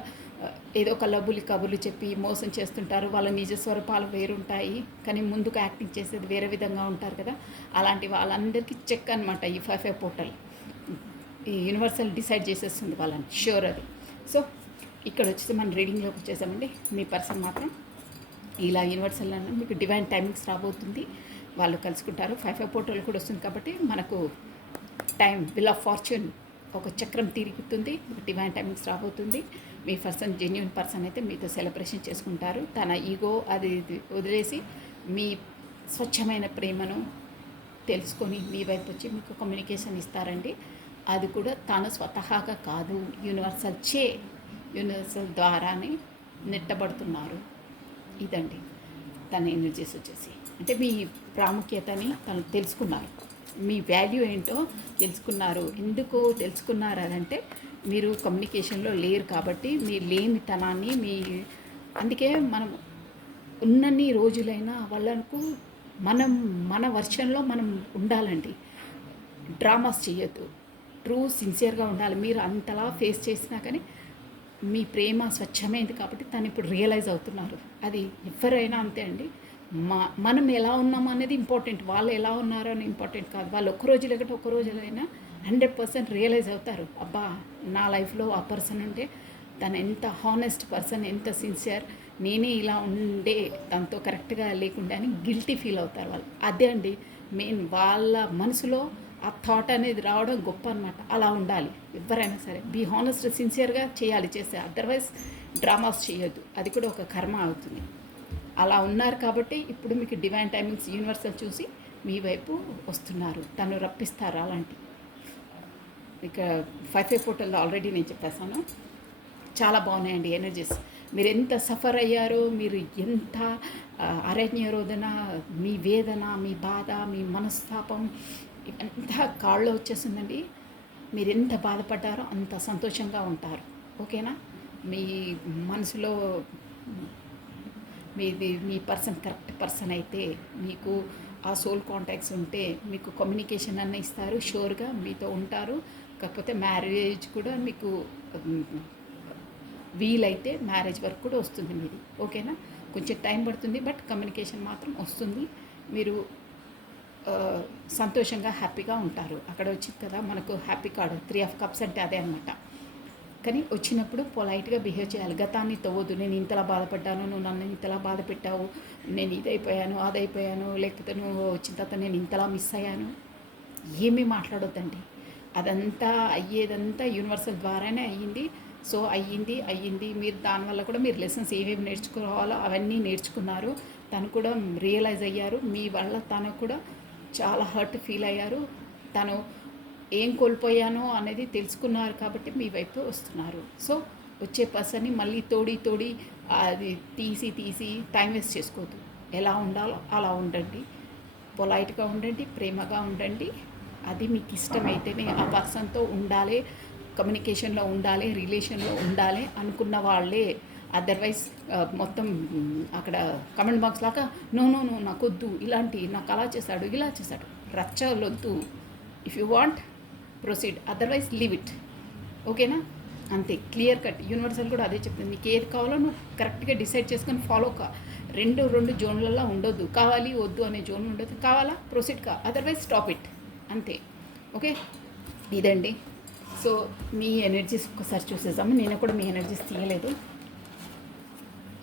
ఏదో కబుర్లు చెప్పి మోసం చేస్తుంటారు. వాళ్ళ నిజ స్వరూపాలు వేరుంటాయి, కానీ ముందుకు యాక్టింగ్ చేసేది వేరే విధంగా ఉంటారు కదా. అలాంటి వాళ్ళందరికీ చెక్ అనమాట ఈ 5 పోర్టల్. ఈ యూనివర్సల్ డిసైడ్ చేసేస్తుంది వాళ్ళని, షూర్ అది. సో ఇక్కడ వచ్చేసి మన రీడింగ్లోకి వచ్చేసామండి. మీ పర్సన్ మాత్రం ఇలా యూనివర్సల్ అన్న మీకు డివైన్ టైమింగ్స్ రాబోతుంది, వాళ్ళు కలుసుకుంటారు. 5 పోర్టల్ కూడా వస్తుంది కాబట్టి మనకు టైం విల్ ఆఫ్ ఫార్చ్యూన్ ఒక చక్రం తిరుగుతుంది, డివైన్ టైమింగ్స్ రాబోతుంది. మీ పర్సన్ జెన్యూన్ పర్సన్ అయితే మీతో సెలబ్రేషన్ చేసుకుంటారు. తన ఈగో అది వదిలేసి మీ స్వచ్ఛమైన ప్రేమను తెలుసుకొని మీ వైపు వచ్చి మీకు కమ్యూనికేషన్ ఇస్తారండి. అది కూడా తను స్వతహాగా కాదు, యూనివర్సల్ ద్వారానే నెట్టబడుతున్నారు. ఇదండి తన ఎనర్జీస్ వచ్చేసి. అంటే మీ ప్రాముఖ్యతని తను తెలుసుకున్నారు, మీ వాల్యూ ఏంటో తెలుసుకున్నారు. ఎందుకు తెలుసుకున్నారు అంటే మీరు కమ్యూనికేషన్లో లేరు కాబట్టి, మీ లేనితనాన్ని అందుకే మనం ఉన్నన్ని రోజులైనా వాళ్ళకు మన వర్షన్లో మనం ఉండాలండి. డ్రామాస్ చేయొద్దు, ట్రూ సిన్సియర్గా ఉండాలి. మీరు అంతలా ఫేస్ చేసినా కానీ మీ ప్రేమ స్వచ్ఛమైంది కాబట్టి తను ఇప్పుడు రియలైజ్ అవుతున్నారు. అది ఎవరైనా అంతే అండి. మనం ఎలా ఉన్నాము అనేది ఇంపార్టెంట్, వాళ్ళు ఎలా ఉన్నారో అని ఇంపార్టెంట్ కాదు. వాళ్ళు ఒక్కరోజు లేకపోతే ఒక్క రోజులైనా 100% రియలైజ్ అవుతారు, అబ్బా నా లైఫ్లో ఆ పర్సన్ ఉంటే తను ఎంత హానెస్ట్ పర్సన్, ఎంత సిన్సియర్, నేనే ఇలా ఉండే తనతో కరెక్ట్గా లేకుండా అని గిల్టీ ఫీల్ అవుతారు వాళ్ళు. అదే అండి మెయిన్, వాళ్ళ మనసులో ఆ థాట్ అనేది రావడం గొప్ప అనమాట. అలా ఉండాలి ఎవరైనా సరే. బీ హానెస్ట్, సిన్సియర్గా చేస్తే, అదర్వైజ్ డ్రామాస్ చేయొద్దు, అది కూడా ఒక కర్మ అవుతుంది. అలా ఉన్నారు కాబట్టి ఇప్పుడు మీకు డివైన్ టైమింగ్స్ యూనివర్సల్ చూసి మీ వైపు వస్తున్నారు, తను రప్పిస్తారు అలాంటి. ఇక 5 పోర్టల్లో ఆల్రెడీ నేను చెప్పేశాను, చాలా బాగున్నాయండి ఎనర్జీస్. మీరు ఎంత సఫర్ అయ్యారో, మీరు ఎంత అరణ్యరోధన, మీ వేదన, మీ బాధ, మీ మనస్తాపం ఇవంతా కాళ్ళలో వచ్చేస్తుందండి. మీరు ఎంత బాధపడ్డారో అంత సంతోషంగా ఉంటారు. ఓకేనా? మీ మనసులో మీ పర్సన్ కరెక్ట్ పర్సన్ అయితే, మీకు ఆ సోల్ కాంటాక్ట్స్ ఉంటే మీకు కమ్యూనికేషన్ అన్న ఇస్తారు, షూర్గా మీతో ఉంటారు. కాకపోతే మ్యారేజ్ కూడా మీకు వీలైతే మ్యారేజ్ వరకు కూడా వస్తుంది మీది. ఓకేనా? కొంచెం టైం పడుతుంది, బట్ కమ్యూనికేషన్ మాత్రం వస్తుంది. మీరు సంతోషంగా హ్యాపీగా ఉంటారు. అక్కడ వచ్చింది కదా మనకు హ్యాపీ కార్డు 3 ఆఫ్ కప్స్ అంటే అదే అనమాట. కానీ వచ్చినప్పుడు పొలైట్గా బిహేవ్ చేయాలి. గతాన్ని తవ్వద్దు, నేను ఇంతలా బాధపడ్డాను, నువ్వు నన్ను ఇంతలా బాధ పెట్టావు, నేను ఇదైపోయాను అదైపోయాను, లేకపోతే నువ్వు వచ్చిన తర్వాత నేను ఇంతలా మిస్ అయ్యాను, ఏమీ మాట్లాడొద్దండి. అదంతా అయ్యేదంతా యూనివర్సల్ ద్వారానే అయ్యింది. సో అయ్యింది. మీరు దానివల్ల కూడా మీరు లెసన్స్ ఏమేమి నేర్చుకోవాలో అవన్నీ నేర్చుకున్నారు. తను కూడా రియలైజ్ అయ్యారు, మీ వల్ల తను కూడా చాలా హర్ట్ ఫీల్ అయ్యారు. తను ఏం కోల్పోయానో అనేది తెలుసుకున్నారు కాబట్టి మీ వైపు వస్తున్నారు. సో వచ్చే పర్సన్ని మళ్ళీ తోడి అది తీసి టైం వేస్ట్ చేసుకోవద్దు. ఎలా ఉండాలో అలా ఉండండి, పొలైట్గా ఉండండి, ప్రేమగా ఉండండి. అది మీకు ఇష్టమైతేనే ఆ పర్సన్తో ఉండాలి, కమ్యూనికేషన్లో ఉండాలి, రిలేషన్లో ఉండాలి అనుకున్న వాళ్ళే. అదర్వైజ్ మొత్తం అక్కడ కమెంట్ బాక్స్ లాగా నో నాకు వద్దు, నాకు అలా చేశాడు ఇలా చేశాడు, రచ్చలొద్దు. If you want proceed, otherwise leave it. ఓకేనా? అంతే, క్లియర్ కట్. యూనివర్సల్ కూడా అదే చెప్తుంది. నీకు ఏది కావాలో నువ్వు కరెక్ట్గా డిసైడ్ చేసుకొని ఫాలో కా. రెండు జోన్లలో ఉండొద్దు. కావాలి వద్దు అనే జోన్ ఉండదు. కావాలా ప్రొసీడ్ కా, అదర్వైజ్ స్టాప్ ఇట్. అంతే. ఓకే, ఇదండి. సో మీ ఎనర్జీస్ ఒక్కసారి చూసేద్దాము. నేను కూడా మీ ఎనర్జీస్ తీయలేదు.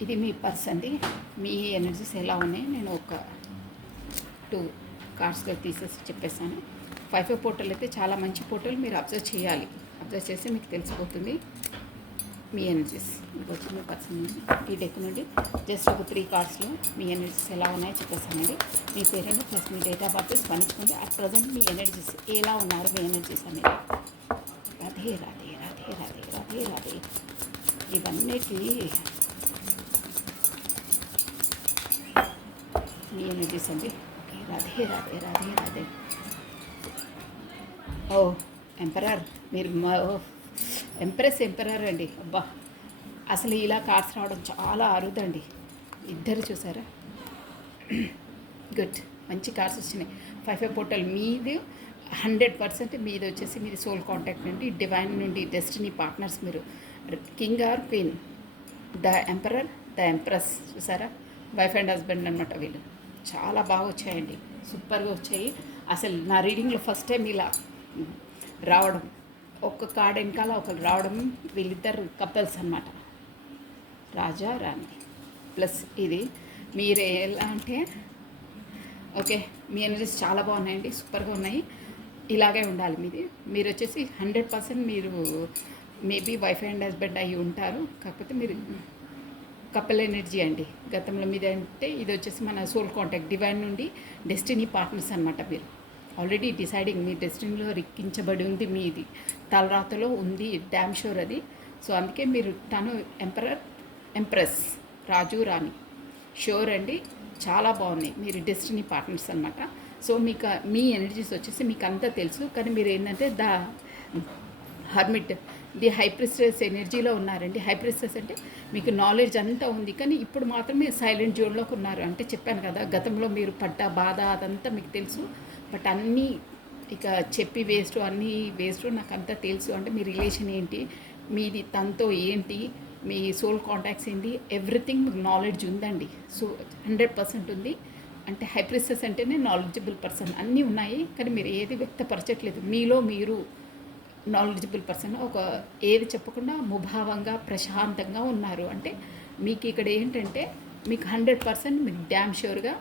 ఇది మీ పర్సన్ది. మీ ఎనర్జీస్ ఎలా ఉన్నాయి నేను ఒక 2 కార్డ్స్లో తీసేసి చెప్పేస్తాను. 5 పోర్టల్ అయితే చాలా మంచి పోర్టల్, మీరు అబ్జర్వ్ చేయాలి. అబ్జర్వ్ చేస్తే మీకు తెలిసిపోతుంది మీ ఎనర్జీస్. మీకు వచ్చిన పర్సన్ ఈ డెక్ నుండి జస్ట్ ఒక 3 కార్డ్స్లో మీ ఎనర్జీస్ ఎలా ఉన్నాయో చెప్పేస్తానండి. మీ పేరెంట్ ప్లస్ మీ డేట్ ఆఫ్ బర్త్ స్మరించుకోండి. అట్ ప్రజెంట్ మీ ఎనర్జీస్ ఎలా ఉన్నారు, మీ ఎనర్జీస్ అనేది. రాధే రాధే రాధే రాధే రాధే రాధే. ఇవన్నిటి మీ ఎనర్జీస్ అండి. రాధే రాధే రాధే రాధే. ఓ ఎంపరర్, మీరు ఎంపరర్ అండి. అబ్బా, అసలు ఇలా కార్డ్స్ రావడం చాలా అరుదండి. ఇద్దరు చూసారా? గుడ్, మంచి కార్డ్స్ వచ్చినాయి. 5 పోర్టల్ మీది 100% మీది వచ్చేసి మీది సోల్ కాంటాక్ట్ నుండి, డివైన్ నుండి, డెస్టినీ పార్ట్నర్స్. మీరు king or queen, the emperor, the empress. చూసారా? వైఫ్ అండ్ హస్బెండ్ అనమాట వీళ్ళు. చాలా బాగా వచ్చాయండి, సూపర్గా వచ్చాయి. అసలు నా రీడింగ్లో ఫస్ట్ టైం ఇలా రావడం, ఒక్క కార్డ్ వెనకాల ఒకరు రావడం. వీళ్ళిద్దరు కపుల్స్ అనమాట, రాజా రాణి. ప్లస్ ఇది మీరు ఎలా అంటే, ఓకే, మీ ఎనర్జీస్ చాలా బాగున్నాయండి, సూపర్గా ఉన్నాయి. ఇలాగే ఉండాలి మీది. మీరు వచ్చేసి 100% మీరు మేబీ వైఫ్ అండ్ హస్బెండ్ అయ్యి ఉంటారు. కాకపోతే మీరు కపుల్ ఎనర్జీ అండి గతంలో మీద. అంటే ఇది వచ్చేసి మన సోల్ కాంటాక్ట్, డివైన్ నుండి డెస్టినీ పార్ట్నర్స్ అనమాట. మీరు ఆల్రెడీ డిసైడింగ్, మీ డెస్టినీలో రిక్కించబడి ఉంది, మీది తలరాతలో ఉంది, డ్యామ్ షూర్ అది. సో అందుకే మీరు తను ఎంపరర్, ఎంప్రెస్, రాజు రాణి షూర్ అండి, చాలా బాగున్నాయి. మీరు డెస్టినీ పార్ట్నర్స్ అనమాట. సో మీకు మీ ఎనర్జీస్ వచ్చేసి మీకు అంతా తెలుసు, కానీ మీరు ఏంటంటే ద హర్మిట్, ది హైప్రిస్టెస్ ఎనర్జీలో ఉన్నారండి. హైప్రిస్టెస్ అంటే మీకు నాలెడ్జ్ అంతా ఉంది, కానీ ఇప్పుడు మాత్రమే సైలెంట్ జోన్లోకి ఉన్నారు. అంటే చెప్పాను కదా, గతంలో మీరు పడ్డ బాధ అదంతా మీకు తెలుసు. బట్ అన్నీ ఇక చెప్పి వేస్ట్, అన్నీ వేస్ట్, నాకు అంతా తెలుసు. అంటే మీ రిలేషన్ ఏంటి, మీది తనతో ఏంటి, మీ సోల్ కాంటాక్ట్స్ ఏంటి, ఎవ్రీథింగ్ మీకు నాలెడ్జ్ ఉందండి. సో 100% ఉంది. అంటే హైప్రిస్టెస్ అంటేనే నాలెడ్జబుల్ పర్సన్, అన్నీ ఉన్నాయి, కానీ మీరు ఏది వ్యక్తపరచట్లేదు. మీలో మీరు నాలెడ్జబుల్ పర్సన్, ఒక ఏది చెప్పకుండా ముభావంగా ప్రశాంతంగా ఉన్నారు. అంటే మీకు ఇక్కడ ఏంటంటే మీకు 100% మీకు డ్యామ్ షూర్గా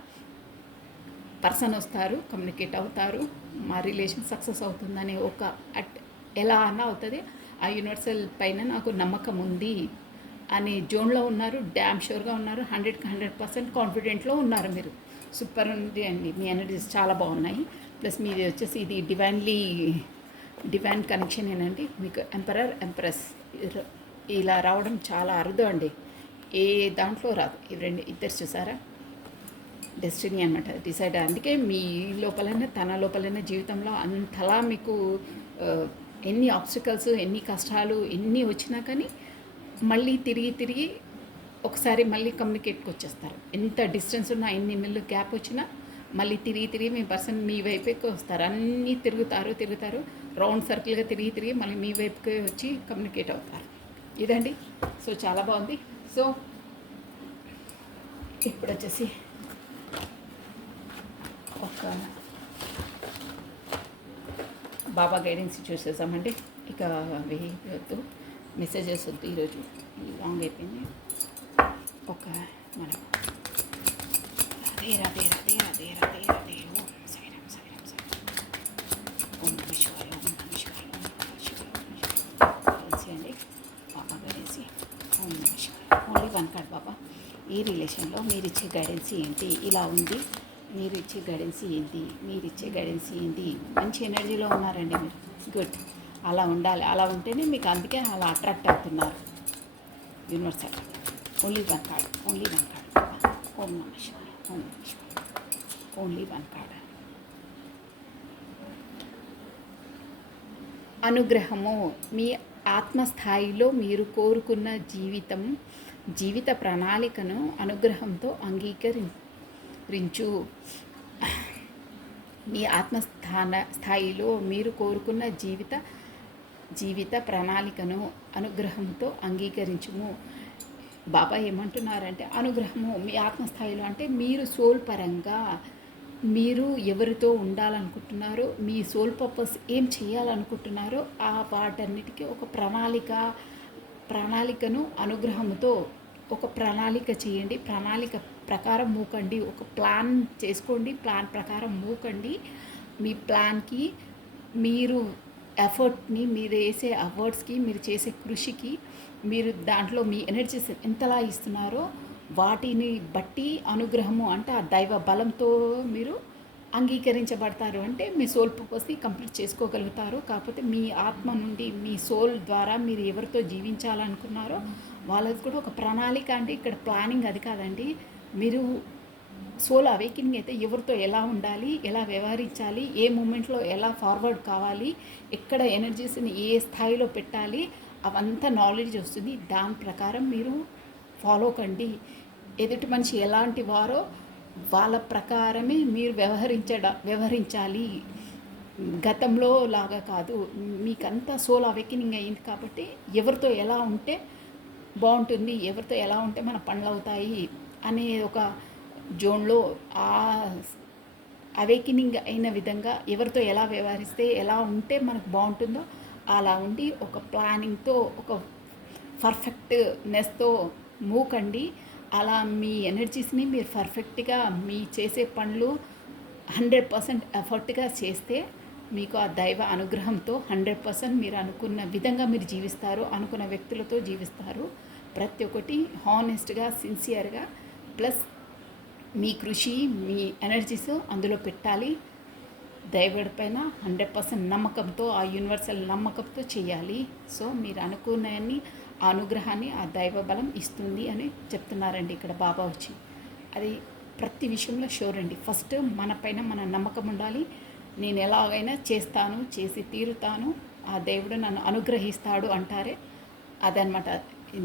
పర్సన్ వస్తారు, కమ్యూనికేట్ అవుతారు, మా రిలేషన్ సక్సెస్ అవుతుందని ఒక ఎలా అన్నా అవుతుంది. ఆ యూనివర్సల్ పైన నాకు నమ్మకం ఉంది అనే జోన్లో ఉన్నారు, డ్యామ్ షూర్గా ఉన్నారు, 100% కాన్ఫిడెంట్లో ఉన్నారు. మీరు సూపర్ ఉంది అండి, మీ ఎనర్జీస్ చాలా బాగున్నాయి. ప్లస్ మీది వచ్చేసి ఇది డివైన్ కనెక్షన్ ఏనండి. మీకు ఎంపరర్, ఎంప్రెస్ ఇలా రావడం చాలా అరుదు అండి, ఏ దాంట్లో రాదు. ఇద్దరు చూసారా? డెస్టినీ అనమాట, డిసైడ్. అందుకే మీ లోపలైనా తన లోపలైనా జీవితంలో అంతలా మీకు ఎన్ని ఆబ్స్టికల్స్, ఎన్ని కష్టాలు, ఎన్ని వచ్చినా కానీ మళ్ళీ తిరిగి ఒకసారి మళ్ళీ కమ్యూనికేట్కి వచ్చేస్తారు. ఎంత డిస్టెన్స్ ఉన్నా, ఎన్ని నెలలు గ్యాప్ వచ్చినా మళ్ళీ తిరిగి మీ పర్సన్ మీ వైపుకి వస్తారు. అన్నీ తిరుగుతారు, రౌండ్ సర్కిల్గా తిరిగి మళ్ళీ మీ వైపుకి వచ్చి కమ్యూనికేట్ అవుతారు. ఇదండి. సో చాలా బాగుంది. సో ఇప్పుడు వచ్చేసి ఒక బాబా గైడెన్స్ చూసేసామండి. ఇక అవి వద్దు, మెసేజెస్ వద్దు, ఈరోజు లాంగ్ అయిపోయింది. ఒక మనం రాధే రాధే రాధే రాధే రాధే ఓం సాయిరామ్ సాయిరామ్ సాయిరామ్ ఓం నమః శివాయ ఓం నమః శివాయ ఓం నమః శివాయ కలిసి అండి బాబా గైడెన్స్ ఓం నమః శివాయ. ఓన్లీ 1 కార్డ్ బాబా. ఈ రిలేషన్లో మీరు ఇచ్చే గైడెన్స్ ఏంటి, ఇలా ఉంది, మీరు ఇచ్చే గైడెన్స్ ఏంటి, మంచి ఎనర్జీలో ఉన్నారండి మీరు. గుడ్, అలా ఉండాలి. అలా ఉంటేనే మీకు అందుకే అలా అట్రాక్ట్ అవుతున్నారు. Universal. Only one card, only one card. ఓం నమ శివాయ, ఓం నమ శివాయ. Only one card. అనుగ్రహము. మీ ఆత్మస్థాయిలో మీరు కోరుకున్న జీవిత ప్రణాళికను అనుగ్రహంతో అంగీకరించు. మీ స్థాయిలో మీరు కోరుకున్న జీవిత ప్రణాళికను అనుగ్రహంతో అంగీకరించుము. బాబా ఏమంటున్నారంటే అనుగ్రహము మీ ఆత్మస్థాయిలో అంటే మీరు సోల్ పరంగా మీరు ఎవరితో ఉండాలనుకుంటున్నారో, మీ సోల్ పర్పస్ ఏం చేయాలనుకుంటున్నారో ఆ వాటన్నిటికీ ఒక ప్రణాళికను అనుగ్రహంతో ఒక ప్రణాళిక చేయండి. ప్రణాళిక ప్రకారం మూకండి. ఒక ప్లాన్ చేసుకోండి. ప్లాన్ ప్రకారం మూకండి. మీ ప్లాన్కి మీరు ఎఫర్ట్ని, మీరు వేసే అవర్డ్స్కి, మీరు చేసే కృషికి, మీరు దాంట్లో మీ ఎనర్జీస్ ఎంతలా ఇస్తున్నారో వాటిని బట్టి అనుగ్రహము అంటే ఆ దైవ బలంతో మీరు అంగీకరించబడతారు. అంటే మీ సోల్ పర్పస్ని కంప్లీట్ చేసుకోగలుగుతారు. కాకపోతే మీ ఆత్మ నుండి మీ సోల్ ద్వారా మీరు ఎవరితో జీవించాలనుకున్నారో వాళ్ళది కూడా ఒక ప్రణాళిక. అంటే ఇక్కడ ప్లానింగ్ అది కాదండి. మీరు సోల్ అవేకినింగ్ అయితే ఎవరితో ఎలా ఉండాలి, ఎలా వ్యవహరించాలి, ఏ మూమెంట్లో ఎలా ఫార్వర్డ్ కావాలి, ఎక్కడ ఎనర్జీస్ని ఏ స్థాయిలో పెట్టాలి అవంతా నాలెడ్జ్ వస్తుంది. దాని ప్రకారం మీరు ఫాలో కండి. ఎదుటి మనిషి ఎలాంటి వారో వాళ్ళ ప్రకారమే మీరు వ్యవహరించాలి. గతంలో లాగా కాదు. మీకంతా సోల్ అవేకినింగ్ అయింది కాబట్టి ఎవరితో ఎలా ఉంటే బాగుంటుంది, ఎవరితో ఎలా ఉంటే మన పనులు అవుతాయి అనే ఒక జోన్లో ఆ అవేకినింగ్ అయిన విధంగా ఎవరితో ఎలా వ్యవహరిస్తే ఎలా ఉంటే మనకు బాగుంటుందో అలా ఉండి ఒక ప్లానింగ్తో ఒక పర్ఫెక్ట్నెస్తో మూవ్ కండి. అలా మీ ఎనర్జీస్ని మీరు పర్ఫెక్ట్గా మీ చేసే పనులు 100% ఎఫర్ట్గా చేస్తే మీకు ఆ దైవ అనుగ్రహంతో 100% మీరు అనుకున్న విధంగా మీరు జీవిస్తారు. అనుకున్న వ్యక్తులతో జీవిస్తారు. ప్రతి ఒక్కటి హానెస్ట్గా, సిన్సియర్గా, ప్లస్ మీ కృషి, మీ ఎనర్జీస్ అందులో పెట్టాలి. దైవుడి పైన 100% నమ్మకంతో, ఆ యూనివర్సల్ నమ్మకంతో చేయాలి. సో మీరు అనుకున్నవన్నీ ఆ అనుగ్రహాన్ని ఆ దైవ బలం ఇస్తుంది అని చెప్తున్నారండి ఇక్కడ బాబా వచ్చి. అది ప్రతి విషయంలో షూర్ అండి. ఫస్ట్ మన పైన మన నమ్మకం ఉండాలి. నేను ఎలాగైనా చేస్తాను, చేసి తీరుతాను, ఆ దేవుడు నన్ను అనుగ్రహిస్తాడు అంటారే, అదనమాట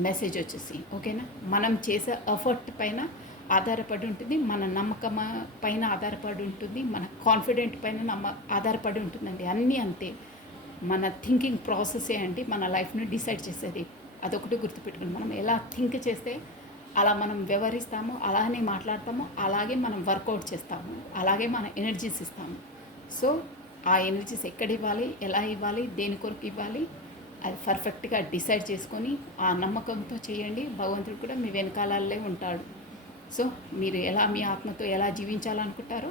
మెసేజ్ వచ్చేసి. ఓకేనా? మనం చేసే ఎఫర్ట్ పైన ఆధారపడి ఉంటుంది, మన నమ్మకం పైన ఆధారపడి ఉంటుంది, మన కాన్ఫిడెంట్ పైన ఆధారపడి ఉంటుందండి. అన్నీ అంతే. మన థింకింగ్ ప్రాసెసే అండి మన లైఫ్ని డిసైడ్ చేసేది. అదొకటి గుర్తుపెట్టుకుని మనం ఎలా థింక్ చేస్తే అలా మనం వ్యవహరిస్తాము, అలానే మాట్లాడతాము, అలాగే మనం వర్కౌట్ చేస్తాము, అలాగే మన ఎనర్జీస్ ఇస్తాము. సో ఆ ఎనర్జీస్ ఎక్కడ ఇవ్వాలి, ఎలా ఇవ్వాలి, దేని కొరకు ఇవ్వాలి, అది పర్ఫెక్ట్గా డిసైడ్ చేసుకొని ఆ నమ్మకంతో చేయండి. భగవంతుడు కూడా మీ వెనకాలే ఉంటాడు. సో మీరు ఎలా మీ ఆత్మతో ఎలా జీవించాలనుకుంటారో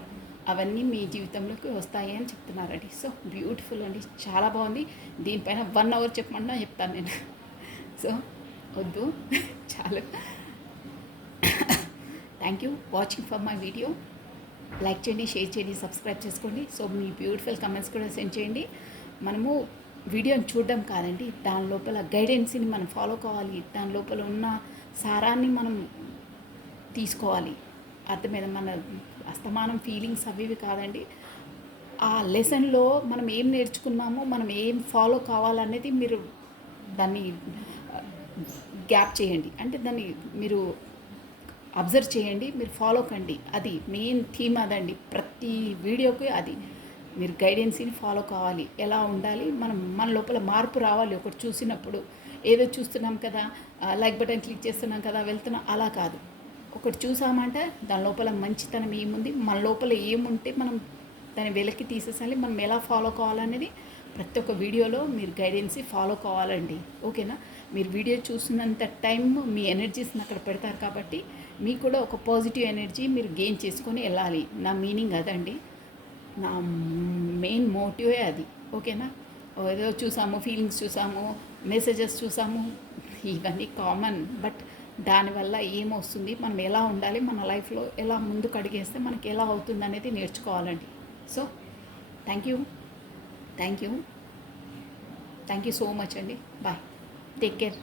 అవన్నీ మీ జీవితంలోకి వస్తాయి అని చెప్తున్నారండి. సో బ్యూటిఫుల్ అండి, చాలా బాగుంది. దీనిపైన 1 hour చెప్పమన్నా చెప్తాను నేను. సో వద్దు, చాలు. Thank you watching for my video. Like చేయండి, షేర్ చేయండి, సబ్స్క్రైబ్ చేసుకోండి. సో మీ బ్యూటిఫుల్ కమెంట్స్ కూడా సెండ్ చేయండి. మనము వీడియోని చూడడం కాదండి, దాని లోపల గైడెన్స్ని మనం ఫాలో కావాలి. దాని లోపల ఉన్న సారాన్ని మనం తీసుకోవాలి. అర్థమైంది? మన అస్తమానం ఫీలింగ్స్ అవి కాదండి. ఆ లెసన్లో మనం ఏం నేర్చుకున్నామో, మనం ఏం ఫాలో కావాలనేది మీరు దాన్ని గ్యాప్ చేయండి. అంటే దాన్ని మీరు అబ్జర్వ్ చేయండి, మీరు ఫాలో కండి. అది మెయిన్ థీమ్ అదండి. ప్రతి వీడియోకి అది మీరు గైడెన్స్ని ఫాలో కావాలి. ఎలా ఉండాలి, మన లోపల మార్పు రావాలి. ఒకటి చూసినప్పుడు ఏదో చూస్తున్నాం కదా, లైక్ బటన్ క్లిక్ చేస్తున్నాం కదా, వెళ్తున్నాం, అలా కాదు. ఒకటి చూసామంటే దాని లోపల మంచితనం ఏముంది, మన లోపల ఏముంటే మనం దాన్ని వెలకి తీసేసాలి. మనం ఎలా ఫాలో కావాలనేది ప్రతి ఒక్క వీడియోలో మీరు గైడెన్స్ ఫాలో కావాలండి. ఓకేనా? మీరు వీడియో చూస్తున్నంత టైం మీ ఎనర్జీస్ని అక్కడ పెడతారు కాబట్టి మీకు కూడా ఒక పాజిటివ్ ఎనర్జీ మీరు గెయిన్ చేసుకొని వెళ్ళాలి. నా మీనింగ్ అదండి, నా మెయిన్ మోటివే అది. ఓకేనా? ఏదో చూసాము, ఫీలింగ్స్ చూసాము, మెసేజెస్ చూసాము, ఇవన్నీ కామన్. బట్ దానివల్ల ఏమొస్తుంది, మనం ఎలా ఉండాలి, మన లైఫ్లో ఎలా ముందుకు అడిగేస్తే మనకి ఎలా అవుతుంది అనేది నేర్చుకోవాలండి. So thank you so much అండి. Bye, take care.